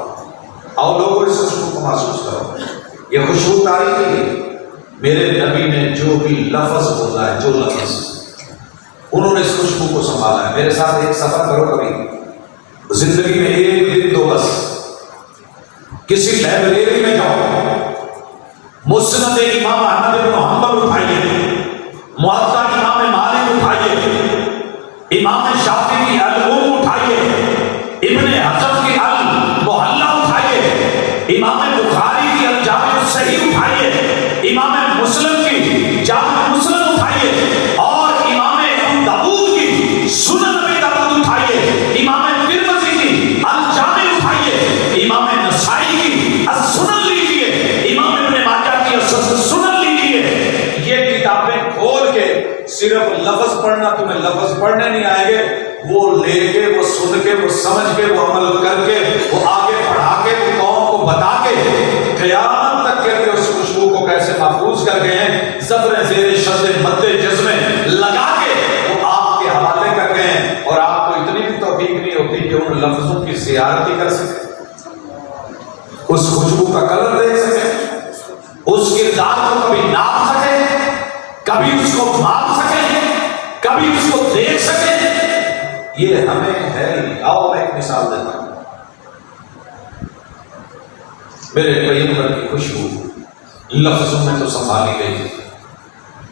اور لوگوں اس خوشبو کو محسوس کرو، یہ خوشبو تاریخی ہے۔ میرے نبی نے جو بھی لفظ بولا ہے، جو لفظ انہوں نے اس خوشبو کو سنبھالا ہے۔ میرے ساتھ ایک سفر کرو کبھی زندگی میں، ایک دن دو بس، کسی لائبریری میں جاؤ، مسند امام احمد بن حنبل اٹھائیے، موطا امام مالک اٹھائیے، امام شافعی کی الام اٹھائیے، ابن حزم کی المحلہ اٹھائیے، امام بخاری کی الجامع الصحیح اٹھائیے، امام مسلم کی جامع مسلم اٹھائیے، اور امام ابو داؤد کی سنن ابی داؤد اٹھائیے، امام ترمذی کی الجامع اٹھائیے، امام نسائی کی السنن لیجیے، امام ابن ماجہ کی السنن لیجیے۔ یہ کتابیں کھول کے صرف لفظ پڑھنا، تمہیں لفظ پڑھنے نہیں آئیں گے، وہ لے کے، وہ سن کے، وہ سمجھ کے، وہ عمل کر کے، وہ آگے پڑھا کے، وہ قوم کو بتا کے، قیامت تک کے لیے اس خوشبو کو کیسے محفوظ کر گئے ہیں، زبر زیر شد مد جزمے لگا کے وہ آپ کے حوالے کر گئے ہیں، اور آپ کو اتنی بھی توفیق نہیں ہوتی کہ ان لفظوں کی زیارت ہی کر سکے، اس خوشبو کا کلر دیکھ سکے، اس کردار کو کبھی ناپ سکے، کبھی اس کو ماپ سکے، کبھی اس کو دیکھ سکے۔ یہ ہمیں ہے۔ آؤ میں ایک مثال دیتا ہوں۔ میرے پیغمبر کی خوشبو لفظوں میں تو سنبھالی گئی تھی،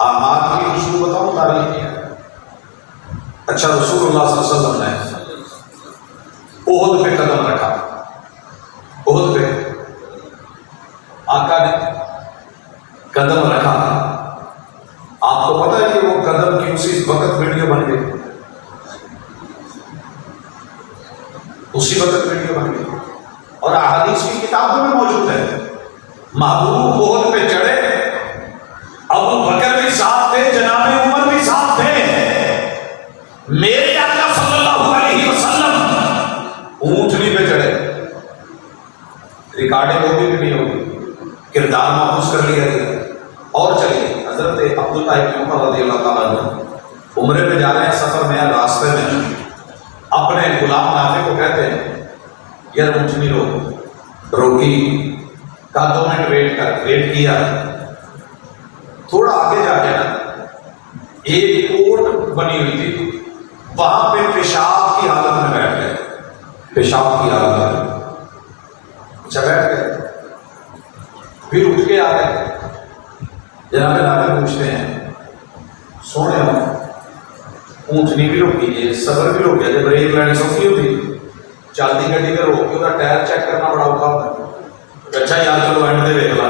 اعمال کی خوشبو بتاؤں تاریخ کیا ہے۔ اچھا، رسول اللہ صلی اللہ علیہ وسلم نے احد پہ قدم رکھا، احد پہ آقا نے قدم رکھا۔ آپ کو پتا ہے کہ وہ قدم کی اسی وقت ویڈیو بن گئی، اسی وقت ویڈیو بن گئی، اور احادیث کی کتابوں میں موجود ہے۔ محبوب احد پہ چڑھے، ابو بکر بھی ساتھ تھے، جناب عمر بھی ساتھ تھے، میرے آقا صلی اللہ علیہ وسلم اونٹنی پہ چڑھے۔ ریکارڈنگ ہوگی کہ نہیں ہوگی، کردار محفوظ کر لیا گیا۔ اور چلیے، حضرت عبداللہ ابن عمر رضی اللہ تعالیٰ عنہ عمرے میں جا رہے ہیں، سفر میں راستے میں اپنے غلام نافع کو کہتے ہیں، یار اونٹنی روکی، کہا 2 منٹ ویٹ کر، ویٹ کیا، تھوڑا آگے جا کے نا ایک کوٹ بنی ہوئی تھی، وہاں پہ پیشاب کی حالت میں بیٹھ گئے، پیشاب کی حالت میں اچھا بیٹھ گئے، پھر اٹھ کے آ گئے۔ جناب نافع پوچھتے ہیں، سونے ہو اونٹنی بھی روک کیجیے، سفر بھی روک گیا، بریک لانی سوکھی ہوتی، چلتی گڈی کا روک کے وہ ٹائر چیک کرنا بڑا اوکھا ہوتا ہے۔ اچھا یار چلو اینڈ دے دیکھ لاں،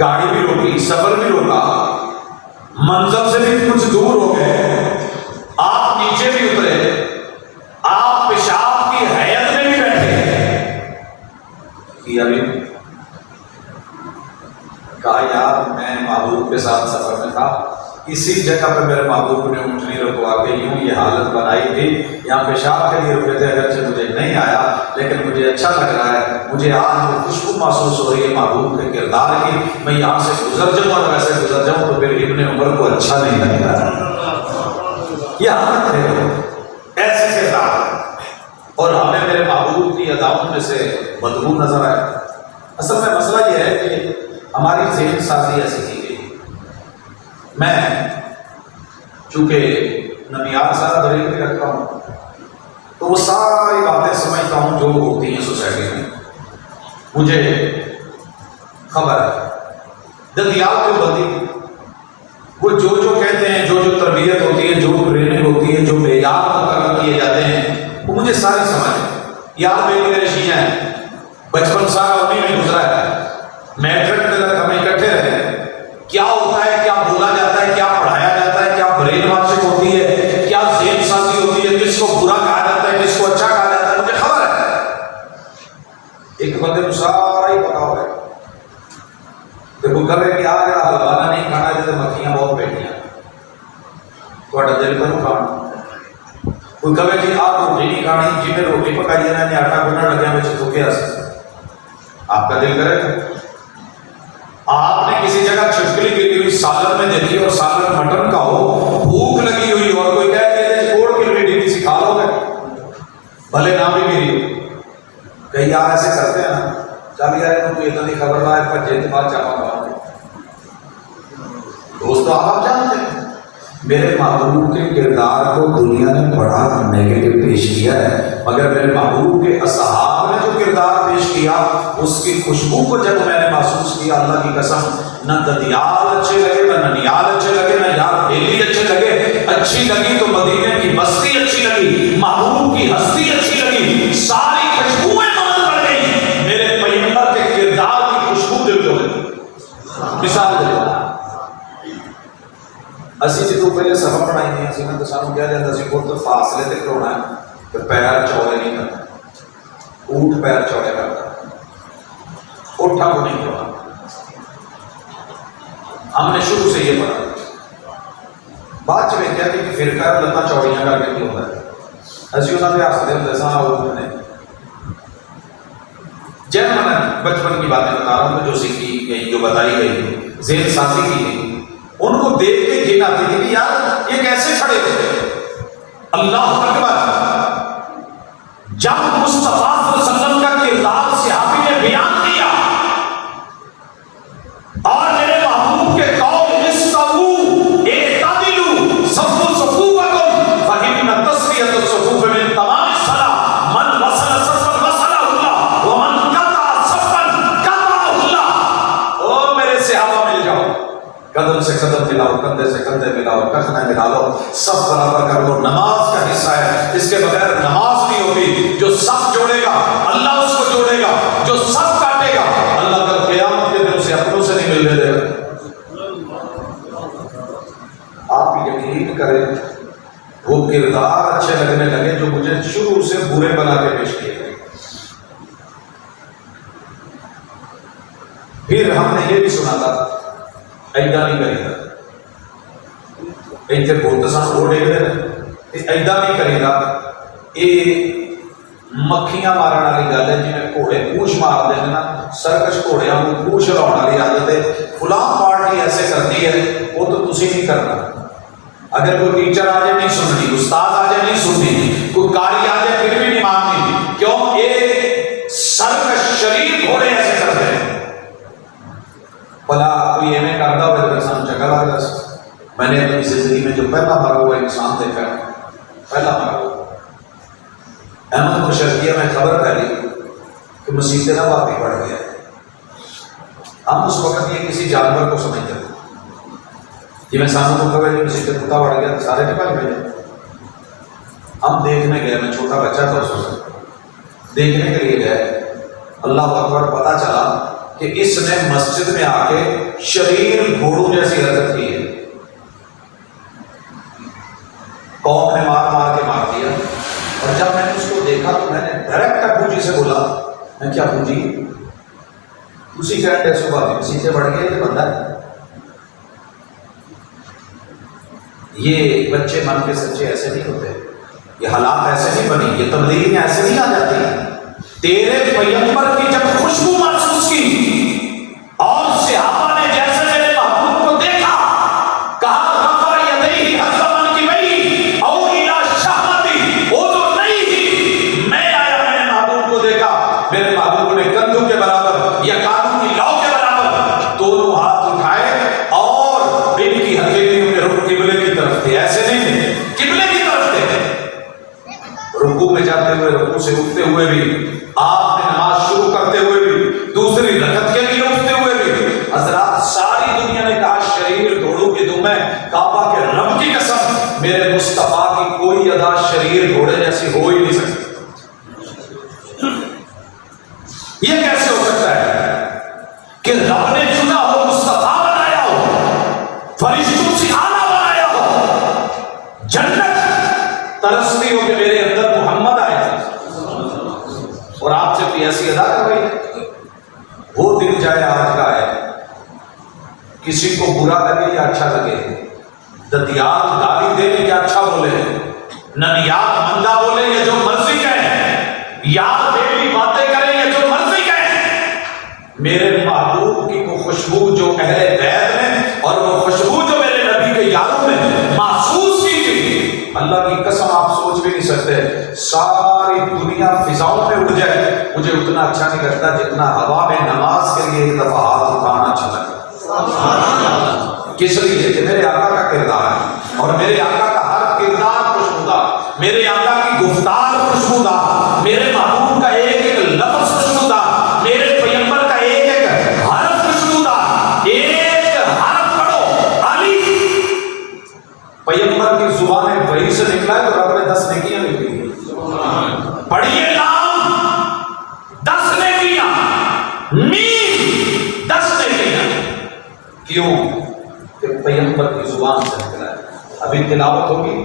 گاڑی بھی روکی، سفر بھی روکا، منزل سے بھی کچھ دور ہو گئے، آپ نیچے بھی اترے، آپ پیشاب کی حیت میں بھی بیٹھے، کیا بھی کہا یار میں محبوب کے ساتھ سفر میں تھا، اسی جگہ پہ میرے محبوب نے اونٹنی رکوا کے یوں یہ حالت بنائی تھی، یہاں پیشاب کے لیے رکے تھے، اگرچہ مجھے نہیں آیا لیکن مجھے اچھا لگ رہا ہے، مجھے آج وہ خوشبو محسوس ہو رہی ہے محبوب کے کردار کی، میں یہاں سے گزر جاؤں اور ویسے گزر جاؤں تو پھر ابن عمر کو اچھا نہیں لگتا۔ یہ حالت ہے، ایسے کردار، اور ہمیں میرے محبوب کی اداؤں میں سے بدبو نظر آئے۔ اصل میں مسئلہ یہ ہے کہ ہماری ذہن سازی ایسی کی گئی، میں چونکہ نمیات سارا دلیل بھی رکھتا ہوں تو وہ ساری باتیں سمجھتا ہوں جو ہوتی ہیں سوسائٹی میں، مجھے خبر ہے دندیال کو بندی وہ جو کہتے ہیں، جو تربیت ہوتی ہے، جو ٹریننگ ہوتی ہے، جو معیار مقرر کیے جاتے ہیں، وہ مجھے سارے سمجھ ہیں۔ یار میرے شیعہ ہیں، بچپن سارا انہیں میں گزرا ہے، میٹرک تک ہم اکٹھے رہے، کیا ہوتا ہے کیا کوئی کہے جی آپ روٹی نہیں کھانی، جی میں روٹی پکائی ہے نے آٹا گننا لگیا میں تو کیا آپ کا دل کرے گا؟ آپ نے کسی جگہ چھٹکلی گری ہوئی سالن میں دیکھی اور سالن مٹن کا ہو، بھوک لگی ہوئی اور کوئی کہے کہ کوڑ کی روٹی کسی کھا لو گے، بھلے نہ بھی گری کئی یار ایسے کرتے ہیں نا، چل یار ان کو اتنا نہیں خبر رہا ہے پر جیت بات چاہا گا دوستو آپ جانتے ہیں میرے محبوب کے کردار کو دنیا نے بڑا نیگیٹو پیش کیا ہے، مگر میرے محبوب کے اصحاب نے جو کردار پیش کیا اس کی خوشبو کو جب میں نے محسوس کیا، اللہ کی قسم نہ ددیال اچھے لگے نہ ننیال اچھے لگے نہ یار بیلی اچھے لگے، اچھی لگی تو مدینے کی بستی اچھی لگی، محبوب کی ہستی اچھی لگی، ساری خوشبوئیں مان پڑ گئی میرے پیغمبر کے کردار کی خوشبو دل کو لگی۔ مثال دے اسی جدو پہلے سفر پڑھائی نہیں اسی میں تو سانو کیا جاتا سی بہت فاصلے تے کھڑونا ہے تو پیر چوڑے نہیں کرنا، اونٹ پیر چوڑے کرتا اٹھا کو نہیں کھڑونا، ہم نے شروع سے یہ پڑھا، بعد چ ویکھیا کہ فرقہ لتاں چوڑیاں کر کے کھلوتا ہے، اسی انہاں دے ہسدے ہوندے ساں وہ نے جب میں بچپن کی باتیں بتا رہا ہوں جو سیکھی گئی جو بتائی گئی ذہن سازی کی گئی، ان کو دیکھ کے گھن آتی تھی کہ یار یہ کیسے کھڑے تھے؟ اللہ اکبر، جب مصطفیٰ صلی اللہ علیہ وسلم کا کردار صحابی نے بیان کیا اور میرے محبوب کے قول استووا اعتدلوا صفوا صفوفکم فإن تسویۃ الصفوف من تمام الصلاۃ من وصل صفا وصلہ اللہ ومن قطع صفا قطعہ اللہ۔ او میرے صحابہ مل جاؤ، قدم سے قدم ملاؤ، کندھے سے کندھے ملاؤ، ٹخنے ملا لو، سب برابر کر لو، نماز کا حصہ ہے، اس کے بغیر نماز نہیں ہوتی۔ جو سب جوڑے گا اللہ اس کو جوڑے گا، جو سب کاٹے گا اللہ کل قیامت کے دن اسے اپنوں سے نہیں ملنے دے گا۔ آپ یقین کریں وہ کردار اچھے لگنے لگے جو مجھے شروع سے برے بنا کے پیش کیے گئے۔ پھر ہم نے یہ بھی سنا تھا ایدا نہیں کرے گا، ایتھے بہت سن وہ ڈیگتے ہیں ایدا نہیں کرے گا، یہ مکھیاں مارن والی گل ہے، جنہیں گھوڑے پوچھ مار دیں نا، سرکش گھوڑیاں کو پوچھ لاؤن والی عادت ہے، فلاں پارٹی ایسے کرتی ہے وہ تو تسی نہیں کرنا۔ اگر کوئی ٹیچر آ جائے نہیں سننی، استاد آ جائے نہیں سننی، کوئی قاری آ جائے پھر بھی نہیں ماننی، کیوں؟ یہ سرکش شریر گھوڑے ایسے کرتے ہیں۔ بھلا کوئی ایویں کرتا ہوئے تو انسان چنگا لگتا سی۔ میں نے اپنی زندگی میں جو پہلا مرا ہوا انسان دیکھا ہے، پہلا مرا ہوا احمد مشرقیہ میں خبر پھیلی کہ مسیح نبوی بڑھ گیا ہے۔ ہم اس وقت یہ کسی جانور کو سمجھتے تھے، جی میں سامنے کو کہا کہ مسیح کتا بڑھ گیا سارے کے پاس بھیجے، ہم دیکھنے گئے، میں چھوٹا بچہ تھا اس وقت، دیکھنے کے لیے گئے، اللہ اکبر، پتہ چلا کہ اس نے مسجد میں آ کے شریر گھوڑوں جیسی حرکت کی ہے، قوم نے مار مار کے مار دیا۔ اور جب میں نے اس کو دیکھا تو میں نے ڈائریکٹ ابو جی سے بولا، میں کیا ابو جی اسی کہتے ہیں صبح مسیح بڑھ گئے یہ بندہ ہے، یہ بچے من کے سچے ایسے نہیں ہوتے، یہ حالات ایسے نہیں بنی، یہ تبدیلیاں ایسے نہیں آ جاتی۔ تیرے پیغمبر کی جب خوشبو محسوس کی اور صحابہ نے جیسے میرے محبوب کو دیکھا، کہا رفع یدیہ حذو منکبیہ او الی شہوتی، وہ تو نہیں ہی، میں آیا، میں نے محبوب کو دیکھا، میرے محبوب نے کندھوں کے برابر یا کانوں کی لو کے برابر دونوں ہاتھ اٹھائے اور ان کی ہتھیلیوں کے رخ قبلے کی طرف تھے، ایسے نہیں تھے، قبلے کی طرف تھے۔ رکوع میں جاتے ہوئے، رکوع سے اٹھتے ہوئے بھی، آپ نے نماز شروع کرتے ہوئے بھی، دوسری رکعت کے لیے اٹھتے ہوئے بھی، حضرات ساری دنیا نے کہا شریر گھوڑوں کی دم ہے، کعبہ کے رب کی قسم میرے مصطفیٰ کی کوئی ادا شریر گھوڑے جیسی ہو ہی نہیں سکتی۔ یہ کیسے ہو سکتا ہے کہ رب نے چنا ہو، مصطفیٰ بنایا ہو، فرشتوں سے اعلیٰ بنایا ہو، جنت ترستی ہو کہ میرے اندر محمد آئے اور آپ سے کوئی ایسی ادا کر رہی ہے؟ وہ دن جائے آج کا ہے، کسی کو برا لگے یا اچھا لگے، ددیال گالی دے یا اچھا بولے، ننیات مندہ بولے یا جو مرضی کہیں، یار بیٹی باتیں کریں یا جو مرضی کہیں، میرے محبوب کی وہ خوشبو جو اہل بیت میں اور وہ خوشبو جو میرے نبی کے یاروں میں محسوس کی تھی، اللہ کی قسم آپ سوچ بھی نہیں سکتے، ساری دنیا فضاؤں میں اڑ جائے مجھے اتنا اچھا نہیں لگتا جتنا ہوا میں نماز کے لیے ایک دفعہ ہاتھ اٹھانا اچھا لگتا۔ کس لیے؟ کہ میرے آقا کا کردار ہے، اور میرے آقا کا ہر کردار خوشبودار، میرے آقا کی گفتار خوشبودار، میرے محبوب کا ایک ایک لفظ خوشبودار، میرے پیغمبر کا ایک ایک حرف خوشبودار، ایک حرف پڑھو علی پیغمبر کی زبان وحی سے نکلا ہے تو رب نے 10 نیکیاں لکھی ہیں۔ پڑھیے نام 10 نیکیاں، میم 10 نیکیاں، کیوں؟ کہ پیغمبر کی زبان سے نکلا ہے۔ ابھی تلاوت ہوگی،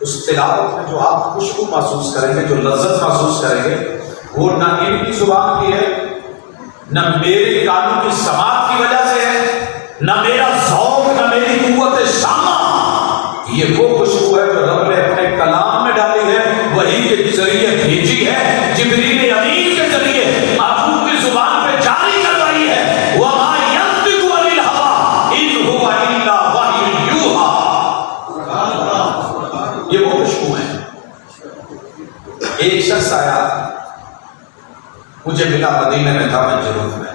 اس تلاوت میں جو آپ خوشبو محسوس کریں گے، جو لذت محسوس کریں گے، وہ نہ ان کی زبان کی ہے، نہ میرے کانوں کی سماعت کی وجہ سے ہے، نہ میرا ذوق، نہ میری قوت شامہ، یہ وہ خوشبو ہے جو رب نے اپنے کلام میں ڈالی ہے، وحی کے ذریعے بھیجی ہے، جبریل امین کے ذریعے محبوب کی زبان پہ جاری کروائی ہے۔ وَمَا يَنطِقُ عَنِ الْهَوَىٰ إِنْ هُوَ إِلَّا وَحْيٌ يُوحَىٰ۔ یہ وہ خوشبو ہے۔ ایک شخص آیا، مجھے ملا مدینے میں تھا، میں ضرور میں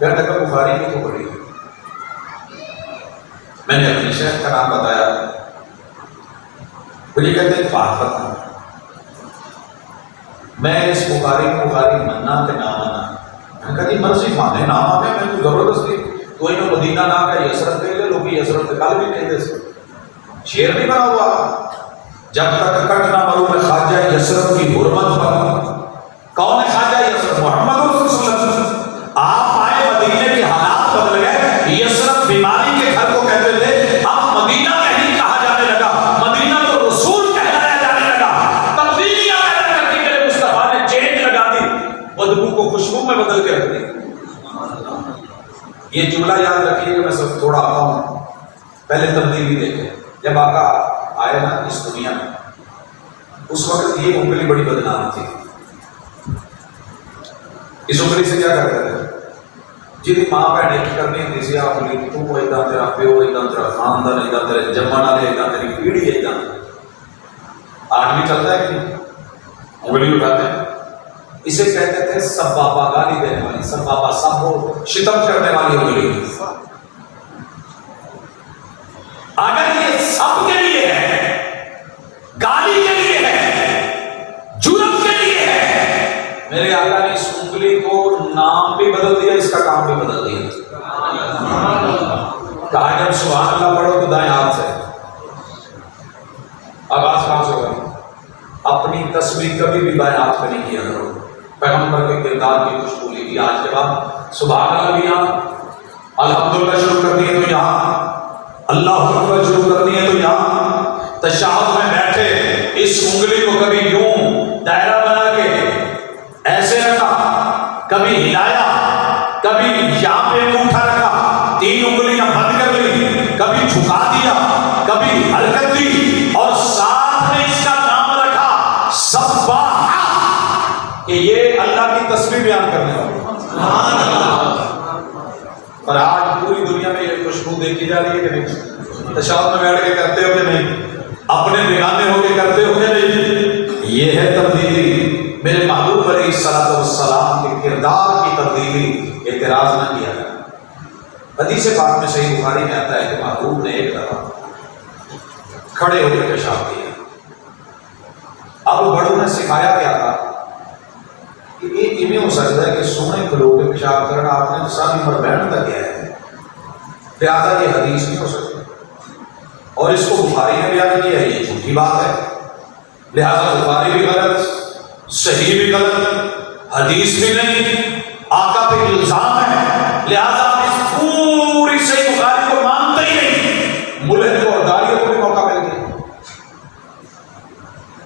گھر تک بخاری کی تو پڑھی، میں نے اپنی شیخ کا نام بتایا، مجھے کہتے ہیں بات بتا، میں اس بخاری مننا کہ نہ مننا، میں نے کہا جی مرضی مانے نہ مانے، میں کوئی زبردستی تو انہوں مدینہ نہ کہ یسرف کہہ لے، لوگ یسرف کے کل بھی کہہ دے سکتے، شیر نہیں بنا ہوا، جب تک کٹ نہ مروں میں خواجہ یسرف کی حرمت پر۔ کون ہے خواجہ یسرف؟ محمد رسول اللہ صلی اللہ علیہ وسلم۔ آپ آئے، مدینے کے حالات بدل گئے، یسرف بیماری کے گھر کو کہتے تھے، اب مدینہ نہیں کہا جانے لگا، مدینہ تو رسول کہلایا جانے لگا، تبدیلیاں پیدا کر دی میرے مصطفیٰ نے، چینج لگا دی، بدبو کو خوشبو میں بدل کے رکھ دی۔ یہ جملہ یاد رکھیے کہ میں سب تھوڑا آتا ہوں، پہلے تبدیلی دیکھیں، جب آقا آئے نا اس دنیا میں، اس وقت یہ انگلی بڑی بدنام تھی، اس انگلی سے کیا کرتے تھے؟ جی ماں بہن ایک کرنی تھی سی انگلی، تو ایدا تیرا پیو، ایدا تیرا خاندان، ایدا تیرے جمن والے، ایدا تیری پیڑھی، ایدا آج بھی چلتا ہے کہ انگلی اٹھاتے ہیں، اسے کہتے تھے سب بابا، گالی دینے والی، سب بابا، سب کو شتم کرنے والی انگلی۔ اگر یہ سب کے لیے ہے، گالی کے لیے ہے، جرم کے لیے ہے، میرے آقا نے اس انگلی کو نام بھی بدل دیا، اس کا کام بھی بدل دیا۔ کہا جب سبحان اللہ پڑھو تو دائیں ہاتھ سے، آغاز کہاں سے ہوگا؟ اپنی تسبیح کبھی بھی بائیں ہاتھ پہ نہیں کیا کرو، پیغمبر کے کردار کی خوشبو لیجیے۔ آج کے بعد سبحان اللہ بھی یہاں، الحمدللہ شروع کر دیے تو یہاں، اللہ اکبر شروع کر دیے تو یہاں، تشہد میں بیٹھے اس انگلی کو کبھی یوں دائرہ بنا کے ایسے رکھا، کبھی ہلایا، کبھی یہاں پہ انگوٹھا رکھا، 3 انگلیاں بند کر لی، کبھی جھکا دیا، کبھی حرکت دی، اور ساتھ میں اس کا نام رکھا سباح، کہ یہ اللہ کی تسبیح بیان کرنے والا۔ اور آج پوری دنیا میں یہ خوشبو دیکھی جا رہی ہے کہ نہیں؟ تشہد میں بیٹھ کے کرتے ہو کہ نہیں؟ اپنے بیگانے ہو کے کرتے ہو کہ نہیں؟ یہ ہے تبدیلی، میرے محبوب علیہ الصلوۃ والسلام کے کردار کی تبدیلی، اعتراض نہ کیا جائے۔ حدیث پاک میں صحیح بخاری میں آتا ہے کہ محبوب نے ایک دفعہ کھڑے ہو کے پیشاب کیا۔ اب بڑوں نے سکھایا کیا تھا کہ یہ کیوں ہو سکتا ہے کہ سونے کھلو کے پیشاب کرنا، آپ نے ساری عمر بیٹھ تک کیا ہے، لہٰذا یہ حدیث نہیں ہو سکتی، اور اس کو بخاری نے بیان کیا ہے، یہ جھوٹی بات ہے، لہٰذا بخاری بھی غلط، صحیح بھی غلط، حدیث بھی نہیں، آقا پہ الزام ہے، لہٰذا آپ اس پوری صحیح بخاری کو مانتے ہی نہیں۔ ملحد کو اور داڑیوں کو بھی موقع مل گیا،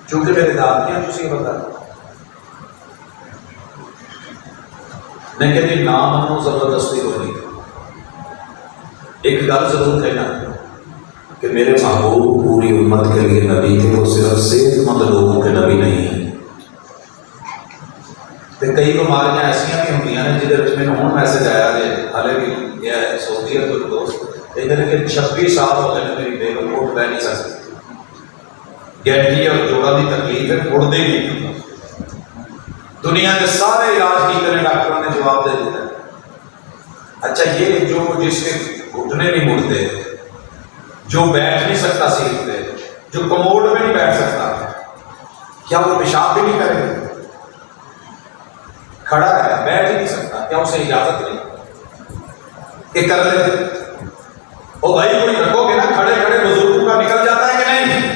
چونکہ میرے دادیاں تجھے بتا میں کہتی نام منو زبردستی ہو رہی، ایک گل ضرور کہنا، کہ میرے محبوب پوری امت کے لیے نبی تھے، وہ صرف صحت مند لوگوں کے نبی نہیں ہیں۔ تو کئی بیماریاں ایسا بھی ہوتی ہیں جہد میں ہوں میسج آیا ہے، ہالے بھی یہ سعودیت کوئی دوست کہ 26 سال ہو گئے میری بیگم اٹھ بہ نہیں سکتی، گیٹھی اور جوڑا کی تکلیف ہے، اڑتے نہیں۔ دنیا کے سارے علاج کی کریں ڈاکٹروں نے جواب دے دیا۔ اچھا یہ جو جس کے گھٹنے نہیں مڑتے، جو بیٹھ نہیں سکتا سیٹ پہ، جو کموڈ میں نہیں بیٹھ سکتا، کیا وہ پیشاب بھی نہیں کرے گا؟ کھڑا ہے بیٹھ ہی نہیں سکتا، کیا اسے اجازت نہیں کہ کر لے؟ او بھائی کوئی رکھو گے نا، کھڑے کھڑے بزرگوں کا نکل جاتا ہے کہ نہیں؟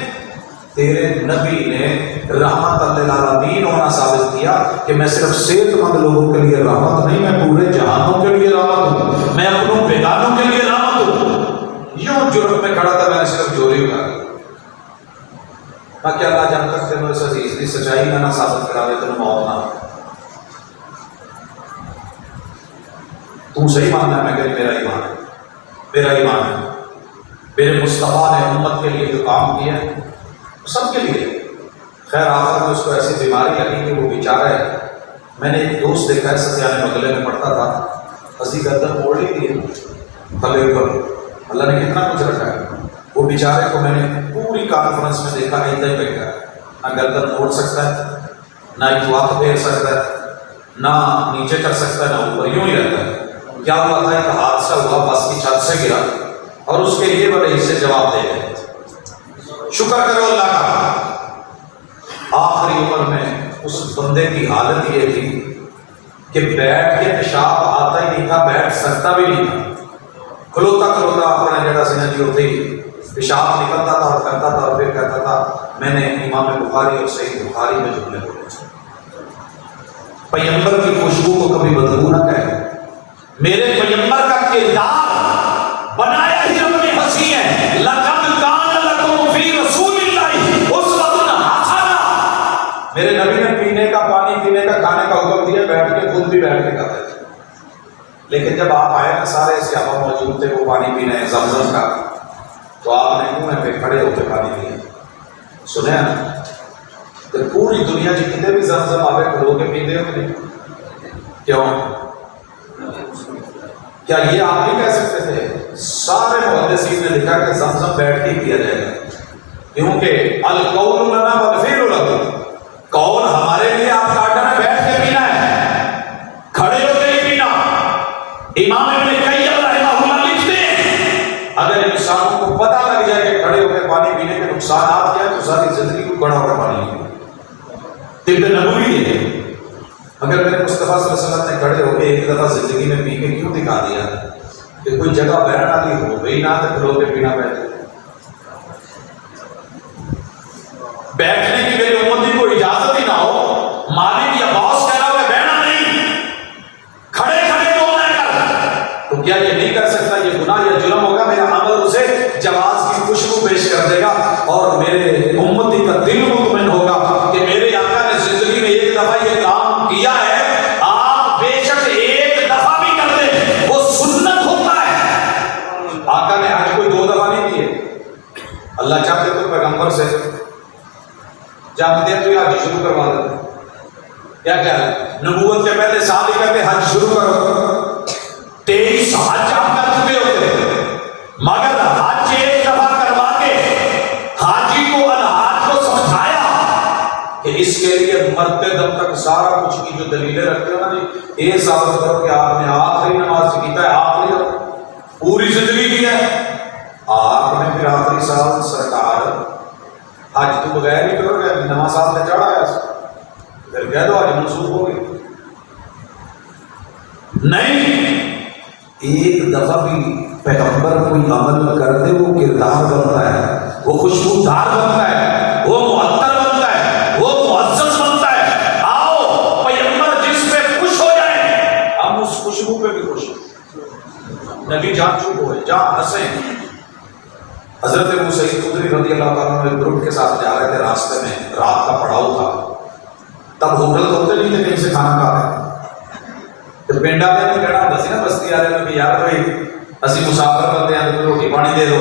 تیرے نبی نے رحمت للعالمین ہونا ثابت کیا کہ میں صرف صحت مند لوگوں کے لیے رحمت نہیں، میں پورے جہانوں کے لیے رحمت ہوں، میں اپنوں بیگانوں کے لیے رحمت ہوں۔ یوں جرم میں کھڑا تھا، میں نے صرف جوری اٹھا دی۔ باقی اللہ جب تک تینوں اس عزیز کی سچائی نہ ثابت کراوے تینوں موت نہ ہو۔ تو صحیح ماننا ہے؟ میں کہ میرا ایمان ہے، میرا ایمان ہے، میرے مصطفیٰ نے امت کے لیے جو کام کیا ہے سب کے لیے۔ خیر آخر میں اس کو ایسی بیماری لگی کہ وہ بیچارہ ہے۔ میں نے ایک دوست دیکھا ہے ستیانے بغلے میں پڑھتا تھا، ہنسی گردن موڑ لی تھی تھلے اوپر، اللہ نے کتنا کچھ رکھا ہے۔ وہ بیچارے کو میں نے پوری کانفرنس میں دیکھا اتنا ہی بیٹھا ہے، نہ گردن موڑ سکتا ہے، نہ ایک وقت پھیر سکتا ہے، نہ نیچے کر سکتا ہے، نہ اوپر، یوں ہی رہتا ہے۔ کیا ہوا تھا؟ ایک حادثہ ہوا، بس کی چھت سے گرا اور اس کے لیے بڑے حصے جواب دے گئے، شکر کرو اللہ کا۔ آخری عمر میں اس بندے کی حالت یہ تھی کہ بیٹھ کے پیشاب آتا ہی نہیں تھا، بیٹھ سکتا بھی نہیں تھا، کھلوتا کھلوتا اپنا جگہ سے نہ ہوتے ہی پیشاب نکلتا تھا اور کرتا تھا اور پھر کہتا تھا میں نے امام بخاری اور صحیح بخاری میں جملے بولے، پیغمبر کی خوشبو کو کبھی بدبو نہ کہے، میرے پیغمبر کا کردار بنایا ہی اپنی ہنسی ہے، لقد کان لکم فی رسول اللہ اسوۃ حسنہ۔ میرے نبی نے پینے کا، پانی پینے کا، کھانے کا حکم دیا، بیٹھ کے خود بھی بیٹھ کے کھاتے تھے۔ لیکن جب آپ آئے نا، سارے صحابہ موجود تھے، وہ پانی پینے ہیں زمزم کا، تو آپ نے کنویں پہ کھڑے ہو کے پانی پیا۔ سنیں کہ پوری دنیا جتنے بھی زمزم آوے کھلو کے پیندے ہو نہیں؟ کیوں؟ کیا یہ آپ نہیں کہہ سکتے تھے؟ سارے محدثین نے لکھا کہ زمزم بیٹھ کے پیا جائے گا، کیونکہ القول لنا والفعل لکم، قول ہمارے لیے، آپ کا آرڈر ہے بیٹھ کے پینا ہے، کھڑے ہو کے نہیں پینا۔ امام ابن قیم رحمہ اللہ لکھتے ہیں اگر انسانوں کو پتہ لگ جائے کہ کھڑے ہو کے پانی پینے کے نقصانات کیا ہے تو ساری زندگی کو کھڑا ہو کر پانی پینا۔ طب نبوی ہے، اگر میرے مصطفیٰ صلی اللہ علیہ وسلم نے کھڑے ہو کے ایک دفعہ زندگی میں پی کے کیوں دکھا دیا کہ کوئی جگہ بیٹھ والی ہو گئی نہ تو کھلو کے پینا بیٹھے؟ بیٹھنے کی میری امتی کو اجازت ہی نہ ہو، مالک یا باس کہہ رہا ہو کہ بیٹھنا نہیں، کھڑے کھڑے بولنا کر، تو کیا یہ نہیں کر سکتا؟ یہ گناہ یا جرم ہوگا؟ میرا عمل اسے جواز کی خوشبو پیش کر دے گا اور میرے امتی کا دل مطمئن ہوگا کہ میرے آقا نے زندگی میں ایک دفعہ یہ کام کیا ہے۔ آپ بے شک ایک دفعہ بھی کر دیں، وہ سنت ہوتا ہے۔ آقا نے حج کوئی 2 دفعہ نہیں کیے، اللہ چاہتے تو پیغمبر سے چاہتے تو یہ حج شروع کروا دیتے۔ کیا ہے نبوت کے پہلے سال ہی کہتے حج شروع کرو، 23 حج آپ کر چکے ہوتے، مگر حج ایک دفعہ کروا کے حاجی کو الحاج کو سمجھایا کہ اس کے لیے مرتے دم تک سارا کچھ کی جو دلیلیں رکھتے ہو نا جی، یہ ثابت کرو کہ آپ نے آخری نماز کیتا ہے، آخری پوری زندگی کی ہے۔ آپ نے پھر آخری سال سرکار حج تو بغیر ہی کرو گے، نماز آپ نے چڑھایا، پھر کہہ دو حج منسوخ ہو گئی۔ نہیں، ایک دفعہ بھی پیغمبر کوئی عمل کر دے وہ کردار بنتا ہے، وہ خوشبودار بنتا ہے، وہ معطر بنتا ہے، وہ معزز بنتا ہے۔ آؤ پیغمبر جس پہ خوش ہو جائیں، ہم اس خوشبو پہ بھی خوش ہیں۔ نبی جان چپ ہوئے، جان ہنسیں۔ حضرت ابو سعید خدری رضی اللہ تعالیٰ عنہ گروپ کے ساتھ جا رہے تھے، راستے میں رات کا پڑاؤ تھا، تب ہوٹل تو ہوتے نہیں تھے، کہیں سے کھانا کھا رہے تو پنڈا میں کہنا ہوتا سی نا بستی والے میں کہ یار بھائی اسی مسافر بندے ہیں، روٹی پانی دے دو۔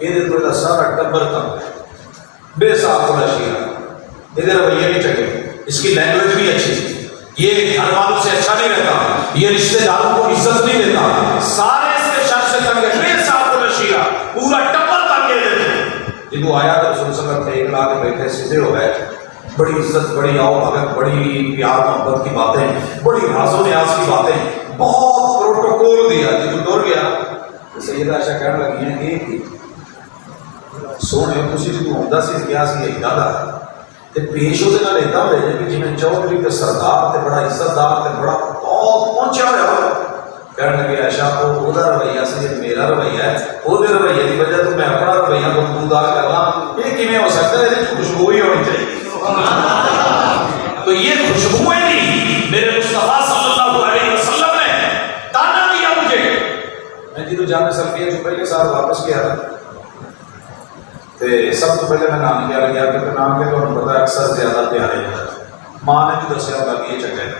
یہ سارا ٹبر تنگ ہے، بے صاف رشیا، یہ رویے بھی چلے، اس کی لینگویج بھی اچھی، یہ گھر والوں سے اچھا نہیں رہتا، یہ رشتے داروں کو عزت نہیں دیتا، سارے اس کے شر سے تنگ ہے، بے صاف رشیا، پورا ٹبر تنگ ہے۔ جب وہ آیا تو رسول صلی اللہ علیہ وسلم ٹھیک لا کے بیٹھے سیدھے ہو گئے، بڑی عزت، بڑی آؤ بھگت، بڑی پیار محبت کی باتیں، بڑی راز و نیاز کی باتیں، بہت پروٹوکول دیا۔ جب دور گیا تو سیدہ عائشہ کہنے لگی ہیں کہ سونے تسی جدوں ہوندا سی کیا سی اداں دا تے پیش وہ نال اداں ہوئے کہ جویں چودھری تے سردار تے بڑا عزت دار تے بڑا بہت پہنچا ہوا ہو۔ کہنے لگے عائشہ وہ دا رویہ سی، میرا رویہ ہے، وہ دے رویے کی وجہ تو میں اپنا رویہ بخودار کرنا، یہ کیویں ہو سکتا ہے؟ خوشبو ہی ہونی چاہیے۔ تو یہ خوشبوئیں نہیں، میرے مصطفیٰ صلی اللہ علیہ وسلم نے تانا دیا مجھے۔ میں جدو جامع سلفیہ جو پہلے سال واپس کیا تھا تے سب تو پہلے میں نام کیا گیا کیونکہ نام کے تو ہم پتا اکثر زیادہ پیارے ہیں، ماں نے جو دسیا ہوگا کہ یہ چنگے ہیں،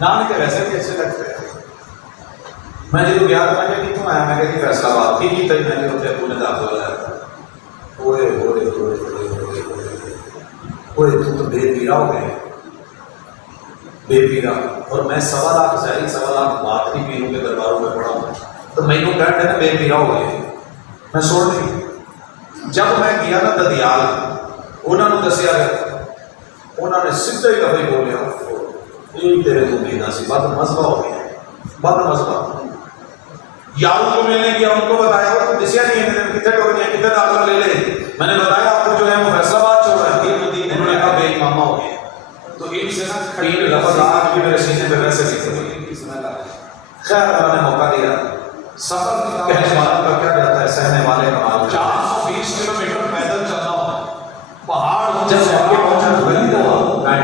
نام کے ویسے بھی اچھے لگتے ہیں۔ میں جدو گیا تھا میں کہ کتوں آیا، میں کہ فیصلہ بات کی تھی، میں نے اتنے پونے داخل ہوا تھا، اوئے ہوئے ہوئے ہوئے ہوئے تو تو بے پیرا ہو گئے، بے پیرا، اور میں 1.25 لاکھ ظاہری 1.25 لاکھ بات بھی پیروں کے درباروں میں پڑھا ہوں، تو میں نے کہتے ہیں بے پیرا ہو گئے، میں سوڑ نہیں۔ جب میں گیا نا ددیال، انہوں نے دسیا گیا، انہوں نے سدھا ہی کبھی بولیا یہ تیرے تو بینا سی، بد مذہبہ ہو گیا، بد مذہبہ۔ یاروں کو ملنے گیا، ان کو بتایا وہ تو دسیا نہیں ہے کتنے ٹور گئے، کتنے داخلہ لے لے، میں نے بتایا آپ کو جو ہے وہ فیصلہ آباد چھوڑ رہا ہے، انہوں نے کہا بے امامہ ہو گیا۔ تو ان سے نا کھڑی لفظ آج بھی میرے سینے پہ ویسے نہیں تھے۔ خیر اللہ نے موقع دیا، سفر کہنے والا کا کیا جاتا ہے، سہنے والے کا مال۔ 420 کلومیٹر پیدل چلنا ہو، پہاڑ جب آگے پہنچا تو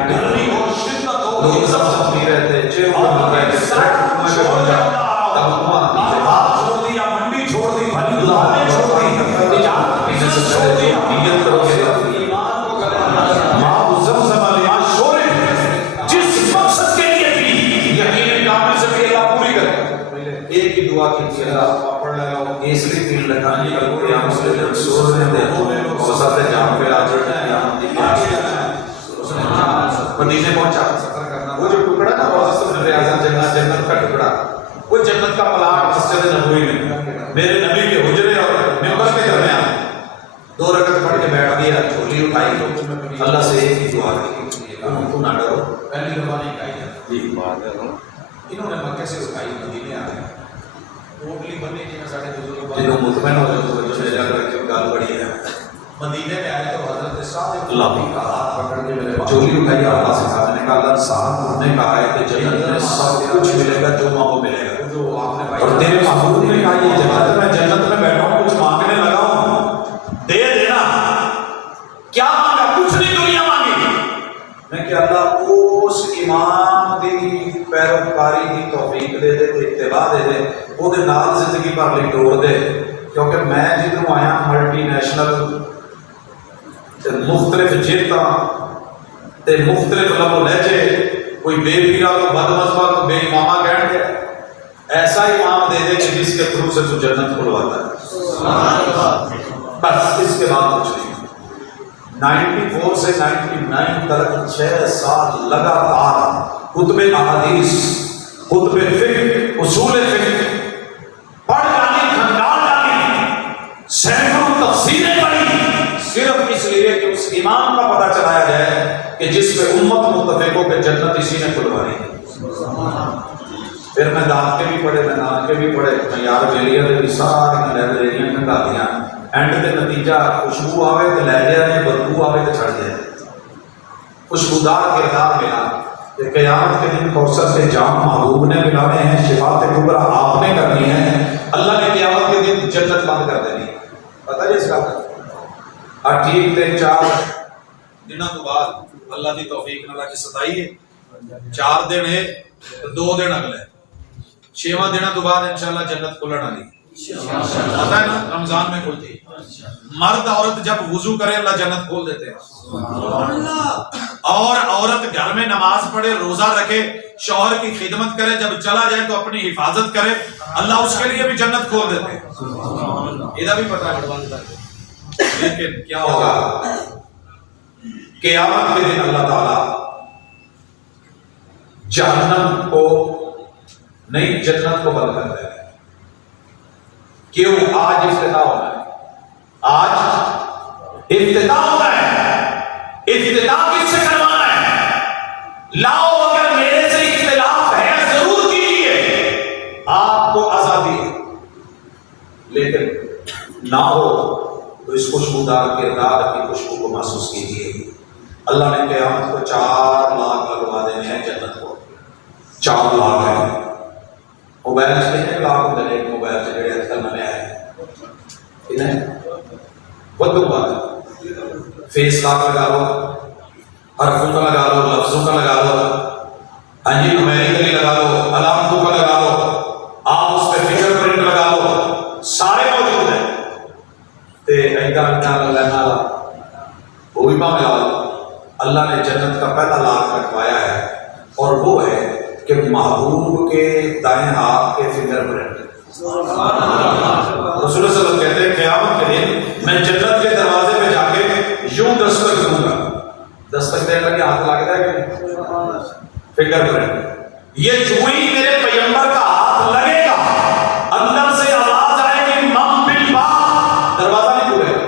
گرمی ہو، شدت ہو، لوگ سب پی رہے تھے، چیروں پر لگ رہے تھے، میں پہنچا تب ہوا چھوڑ دیا، منڈی چھوڑ دی، بھلی دلالیں چھوڑ دی، تجارت بزنس چھوڑ دی، نیت کرو گے ایمان کو کرنا، ماں زمزم علیہ شورے جس مقصد کے لیے بھی یقین کامل سے کہ اللہ پوری کرے۔ ایک ہی دعا کی کہ اللہ پڑھ لگا کیسری پیل لگانی کا قیام سے جب سور نے دے وسط جام پہ آ چڑھنا ہے، مدینے پہنچا، سفر کرنا، وہ جو ٹکڑا نا وہ ریاض جنت کا ٹکڑا، وہ جنت کا پلاٹ مسجد نبوی میں میرے نبی کے حجرے اور ممبر کے درمیان 2 رکعت پڑھ کے بیٹھ گیا، جھولی اٹھائی تو اللہ سے ایک ہی دعا کی، تو نہ ڈرو، پہلی دفعہ نہیں کہی جی بات ہے۔ انہوں نے مکے سے اٹھائی، مدینے آ گئے، اوٹلی بننے کی میں ساڑھے بزرگ جنہوں مطمئن ہو جائے تو جو جا کر کے گال بڑی ہے۔ مدینے میں آئے تو حضرت صاحب اللہ کا ہاتھ پکڑ کے میرے چولی اٹھائی، اللہ سے کہا، میں نے کہا اللہ صاحب نے کہا ہے کہ جنت میں سب کچھ ملے گا جو مانگو ملے گا، جو آپ نے اور تیرے محبوب نے کہا یہ جنت میں جنت میں بیٹھا ہوں، کچھ مانگنے لگا ہوں، دے دینا۔ کیا مانگا؟ کچھ نہیں دنیا مانگی۔ میں کہ اللہ اس ایمان دی پیروکاری کی توفیق دے دے، اتباع دے دے، وہ دے نال زندگی بھر لئی توڑ دے، کیونکہ میں جدوں آیا ملٹی نیشنل مختلف جیتاں تے مختلف لب و لہجے، کوئی بے پیرا تو بد مذہبہ تو بے امامہ کہن گے، ایسا امام دے دے کہ جس کے تھرو سے تو جنت کھلواتا ہے، بس اس کے بعد کچھ نہیں۔ 94 سے 99 تک 6 سال لگاتار کتب احادیث، کتب فقہ، اصول فقہ پڑھ ڈالی، کھنگال ڈالی، سینکڑوں تفسیریں پڑھی، صرف اس لیے کہ اس امام کا پتہ چلایا جائے کہ جس پہ امت متفق ہو کہ جنت اسی نے کھلوانی۔ پھر میں دانت کے بھی پڑھے، میں نان کے بھی پڑھے، میں یار ویلیاں دے بھی ساری لائبریریاں کھنگا دیاں، اینڈ تے نتیجہ خوشبو آوے تو لے جائے، بدبو آوے تو چھڑ جائے، خوشبودار کردار ملا کہ قیامت کے دن کوثر سے جام محبوب نے ملانے ہیں، شفاعت کبریٰ آپ نے کرنی ہے، اللہ نے قیامت کے دن جنت بند کر دینی۔ پتہ ہے اس کا اور ٹھیک تے 4 دنوں تو بعد اللہ کی توفیق نال اج 27 ہے، 4 دن ہے 2 دن اگلے 6واں دن تو بعد انشاءاللہ جنت کھلن والی، پتہ ہے نا رمضان میں کھلتی۔ مرد عورت جب وضو کرے اللہ جنت کھول دیتے ہیں، اور عورت گھر میں نماز پڑھے، روزہ رکھے، شوہر کی خدمت کرے، جب چلا جائے تو اپنی حفاظت کرے، اللہ اس کے لیے بھی جنت کھول دیتے ہیں۔ یہ بھی پتہ ہے لیکن کیا ہوگا قیامت کے دن اللہ تعالیٰ جہنم کو نہیں جنت کو بند کر دے گا۔ کیوں؟ آج افتتاح ہونا ہے، آج افتتاح ہونا ہے۔ افتتاح کس سے کروانا ہے؟ لاؤ اگر میرے سے اختلاف ہے ضرور کیجیے، آپ کو آزادی ہے، لیکن نہ ہو تو اس خوشبودار کردار کی خوشبو کو محسوس کیجیے۔ اللہ نے قیامت کو 4 لاکھ لگوا دینے ہیں جنت کو، 4 لاکھ ہے۔ موبائل سے لاکھ ہوتے ایک موبائل سے جڑے اج کل نئے آئے انہیں بدو بات فیس لاک لگا لو، حرفوں کا لگا لو، لفظوں کا لگا لو، انجی نمیریکلی لگا لو، علامتوں کا لگا لو، آپ اس پہ فنگر پرنٹ لگا لو، سارے موجود ہیں۔ تے ایدہ لینا وہ بھی ماں ملا لو۔ اللہ نے جنت کا پہلا لاکھ رکھوایا ہے، اور وہ ہے کہ محبوب کے دائیں ہاتھ کے فنگر پرنٹ۔ رسول اللہ صلی اللہ علیہ وسلم کہتے ہیں قیامت کے دن میں جنت کے دروازے پہ جا کے یوں دستک دوں گا، دستک دینے لگے ہاتھ لگتا ہے کہ فنگر پرنٹ، یہ جو ہی میرے پیغمبر کا ہاتھ لگے گا اندر سے آواز آئے گی مم بالباب، دروازہ نہیں کھلے گا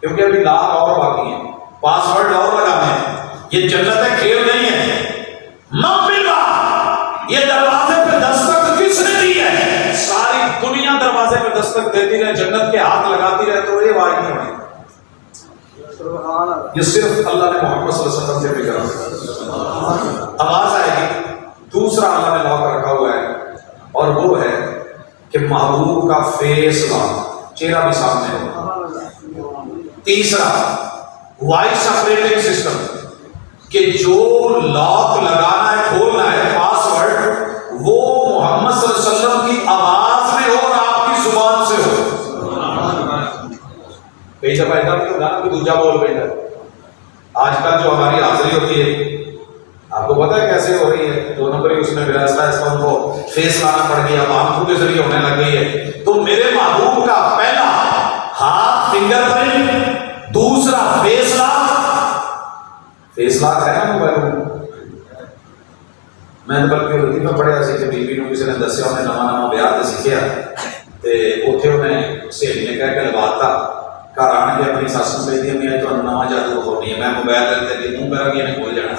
کیونکہ ابھی لاکھ اور باقی ہیں، پاسورڈ اور لگانے ہیں، یہ جنت ہے کھیل نہیں ہے۔ مم بالباب، یہ دروازے پہ دستک کس نے دی ہے؟ ساری دنیا دروازے پہ دستک دیتی رہے، جنت کے ہاتھ لگاتی رہے تو یہ واقعی نہیں ہوئی، یہ صرف اللہ نے محمد صلی اللہ علیہ وسلم سے فکر آواز آئے گی۔ دوسرا اللہ نے لاک رکھا ہوا ہے، اور وہ ہے کہ محبوب کا فیس لاک، چہرہ بھی سامنے ہو۔ تیسرا وائس آپریٹنگ سسٹم، کہ جو لاک لگانا ہے کھولنا ہے پاسورڈ، وہ محمد صلی اللہ علیہ وسلم کی آواز میں ہو اور آپ کی زبان سے ہو۔ کئی دفعہ ایسا بھی ہوگا کہ دوسرا بول بیٹھا، آج کل جو ہماری حاضری ہوتی ہے آپ کو پتا ہے کیسے ہو رہی ہے، 2 نمبر اس میں وراثت ہے، ان کو فیس لانا پڑ گیا، اب آنکھوں کے ذریعے ہونے لگ گئی ہے۔ تو میرے محبوب کا پہلا ہاتھ فنگر پرنٹ، دوسرا فیس لاک۔ فیس لاک ہے نا موبائل میں، میں بلکہ لطیفہ پڑھیا سی کہ بی بی نو کسی نے دسیا، انہیں نواں بیاہ سیکھیا تے اوتھے انہیں سہیلی نے کہہ کے لواتا، گھر آن کے اپنی سس نوں کہدی میں تو نواں جادو ہوਣੀ ہے، میں موبائل لے کے منہ کر کے نہیں کھول جانا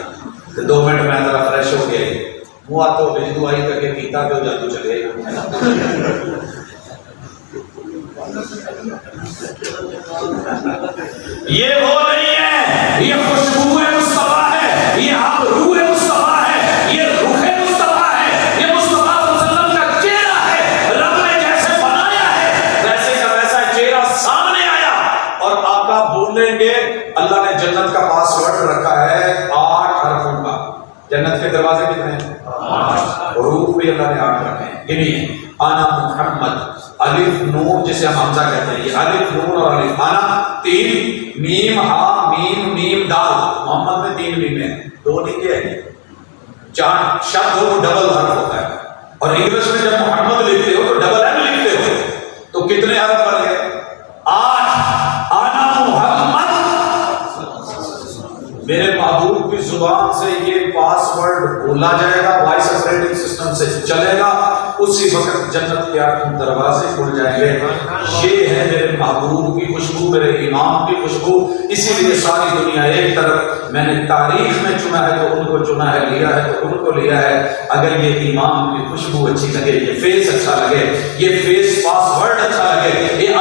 تے 2 منٹ میں ذرا فریش ہو کے منہ ہاتھ دھو کے جدوں آئی کر کے کیتا تو جادو چلے یہ وہ نہیں ہے، یہ خوشبو مصطفیٰ ہے، یہ آپ روح مصطفیٰ ہے، یہ روح مصطفیٰ ہے، یہ مصطفیٰ صلی اللہ علیہ وسلم کا چہرہ ہے۔ رب نے جیسے بنایا ہے ویسے کا ویسا چہرہ سامنے آیا، اور آقا بولیں گے۔ اللہ نے جنت کا پاسورڈ رکھا ہے 8 حرفوں کا۔ جنت کے دروازے کتنے ہیں؟ 8۔ حروف بھی اللہ نے 8 رکھے ہیں، گنیے۔ انا محمد، الف نون جسے ہم حمزہ کہتے ہیں، یہ الف نون اور الف، انا 3، میم ہا میم میم دال، محمد میں 3 میم ہیں، 2 نہیں ہے، 4 شد ہو تو ڈبل حرف ہوتا ہے، اور انگلش میں جب محمد لکھتے ہو تو ڈبل ایم لکھتے ہو، تو کتنے حرف بن گئے؟ 8۔ انا محمد، میرے محبوب کی زبان سے یہ پاسورڈ بولا جائے گا، وائس آپریٹنگ سسٹم سے چلے گا، اسی وقت جنت کے 8 دروازے کھل جائیں گے۔ یہ ہے میرے محبوب کی خوشبو، میرے امام کی خوشبو۔ اسی لیے ساری دنیا ایک طرف، میں نے تاریخ میں چنا ہے تو ان کو چنا ہے، لیا ہے تو ان کو لیا ہے۔ اگر یہ امام کی خوشبو اچھی لگے، یہ فیس اچھا لگے، یہ فیس پاسورڈ اچھا لگے، یہ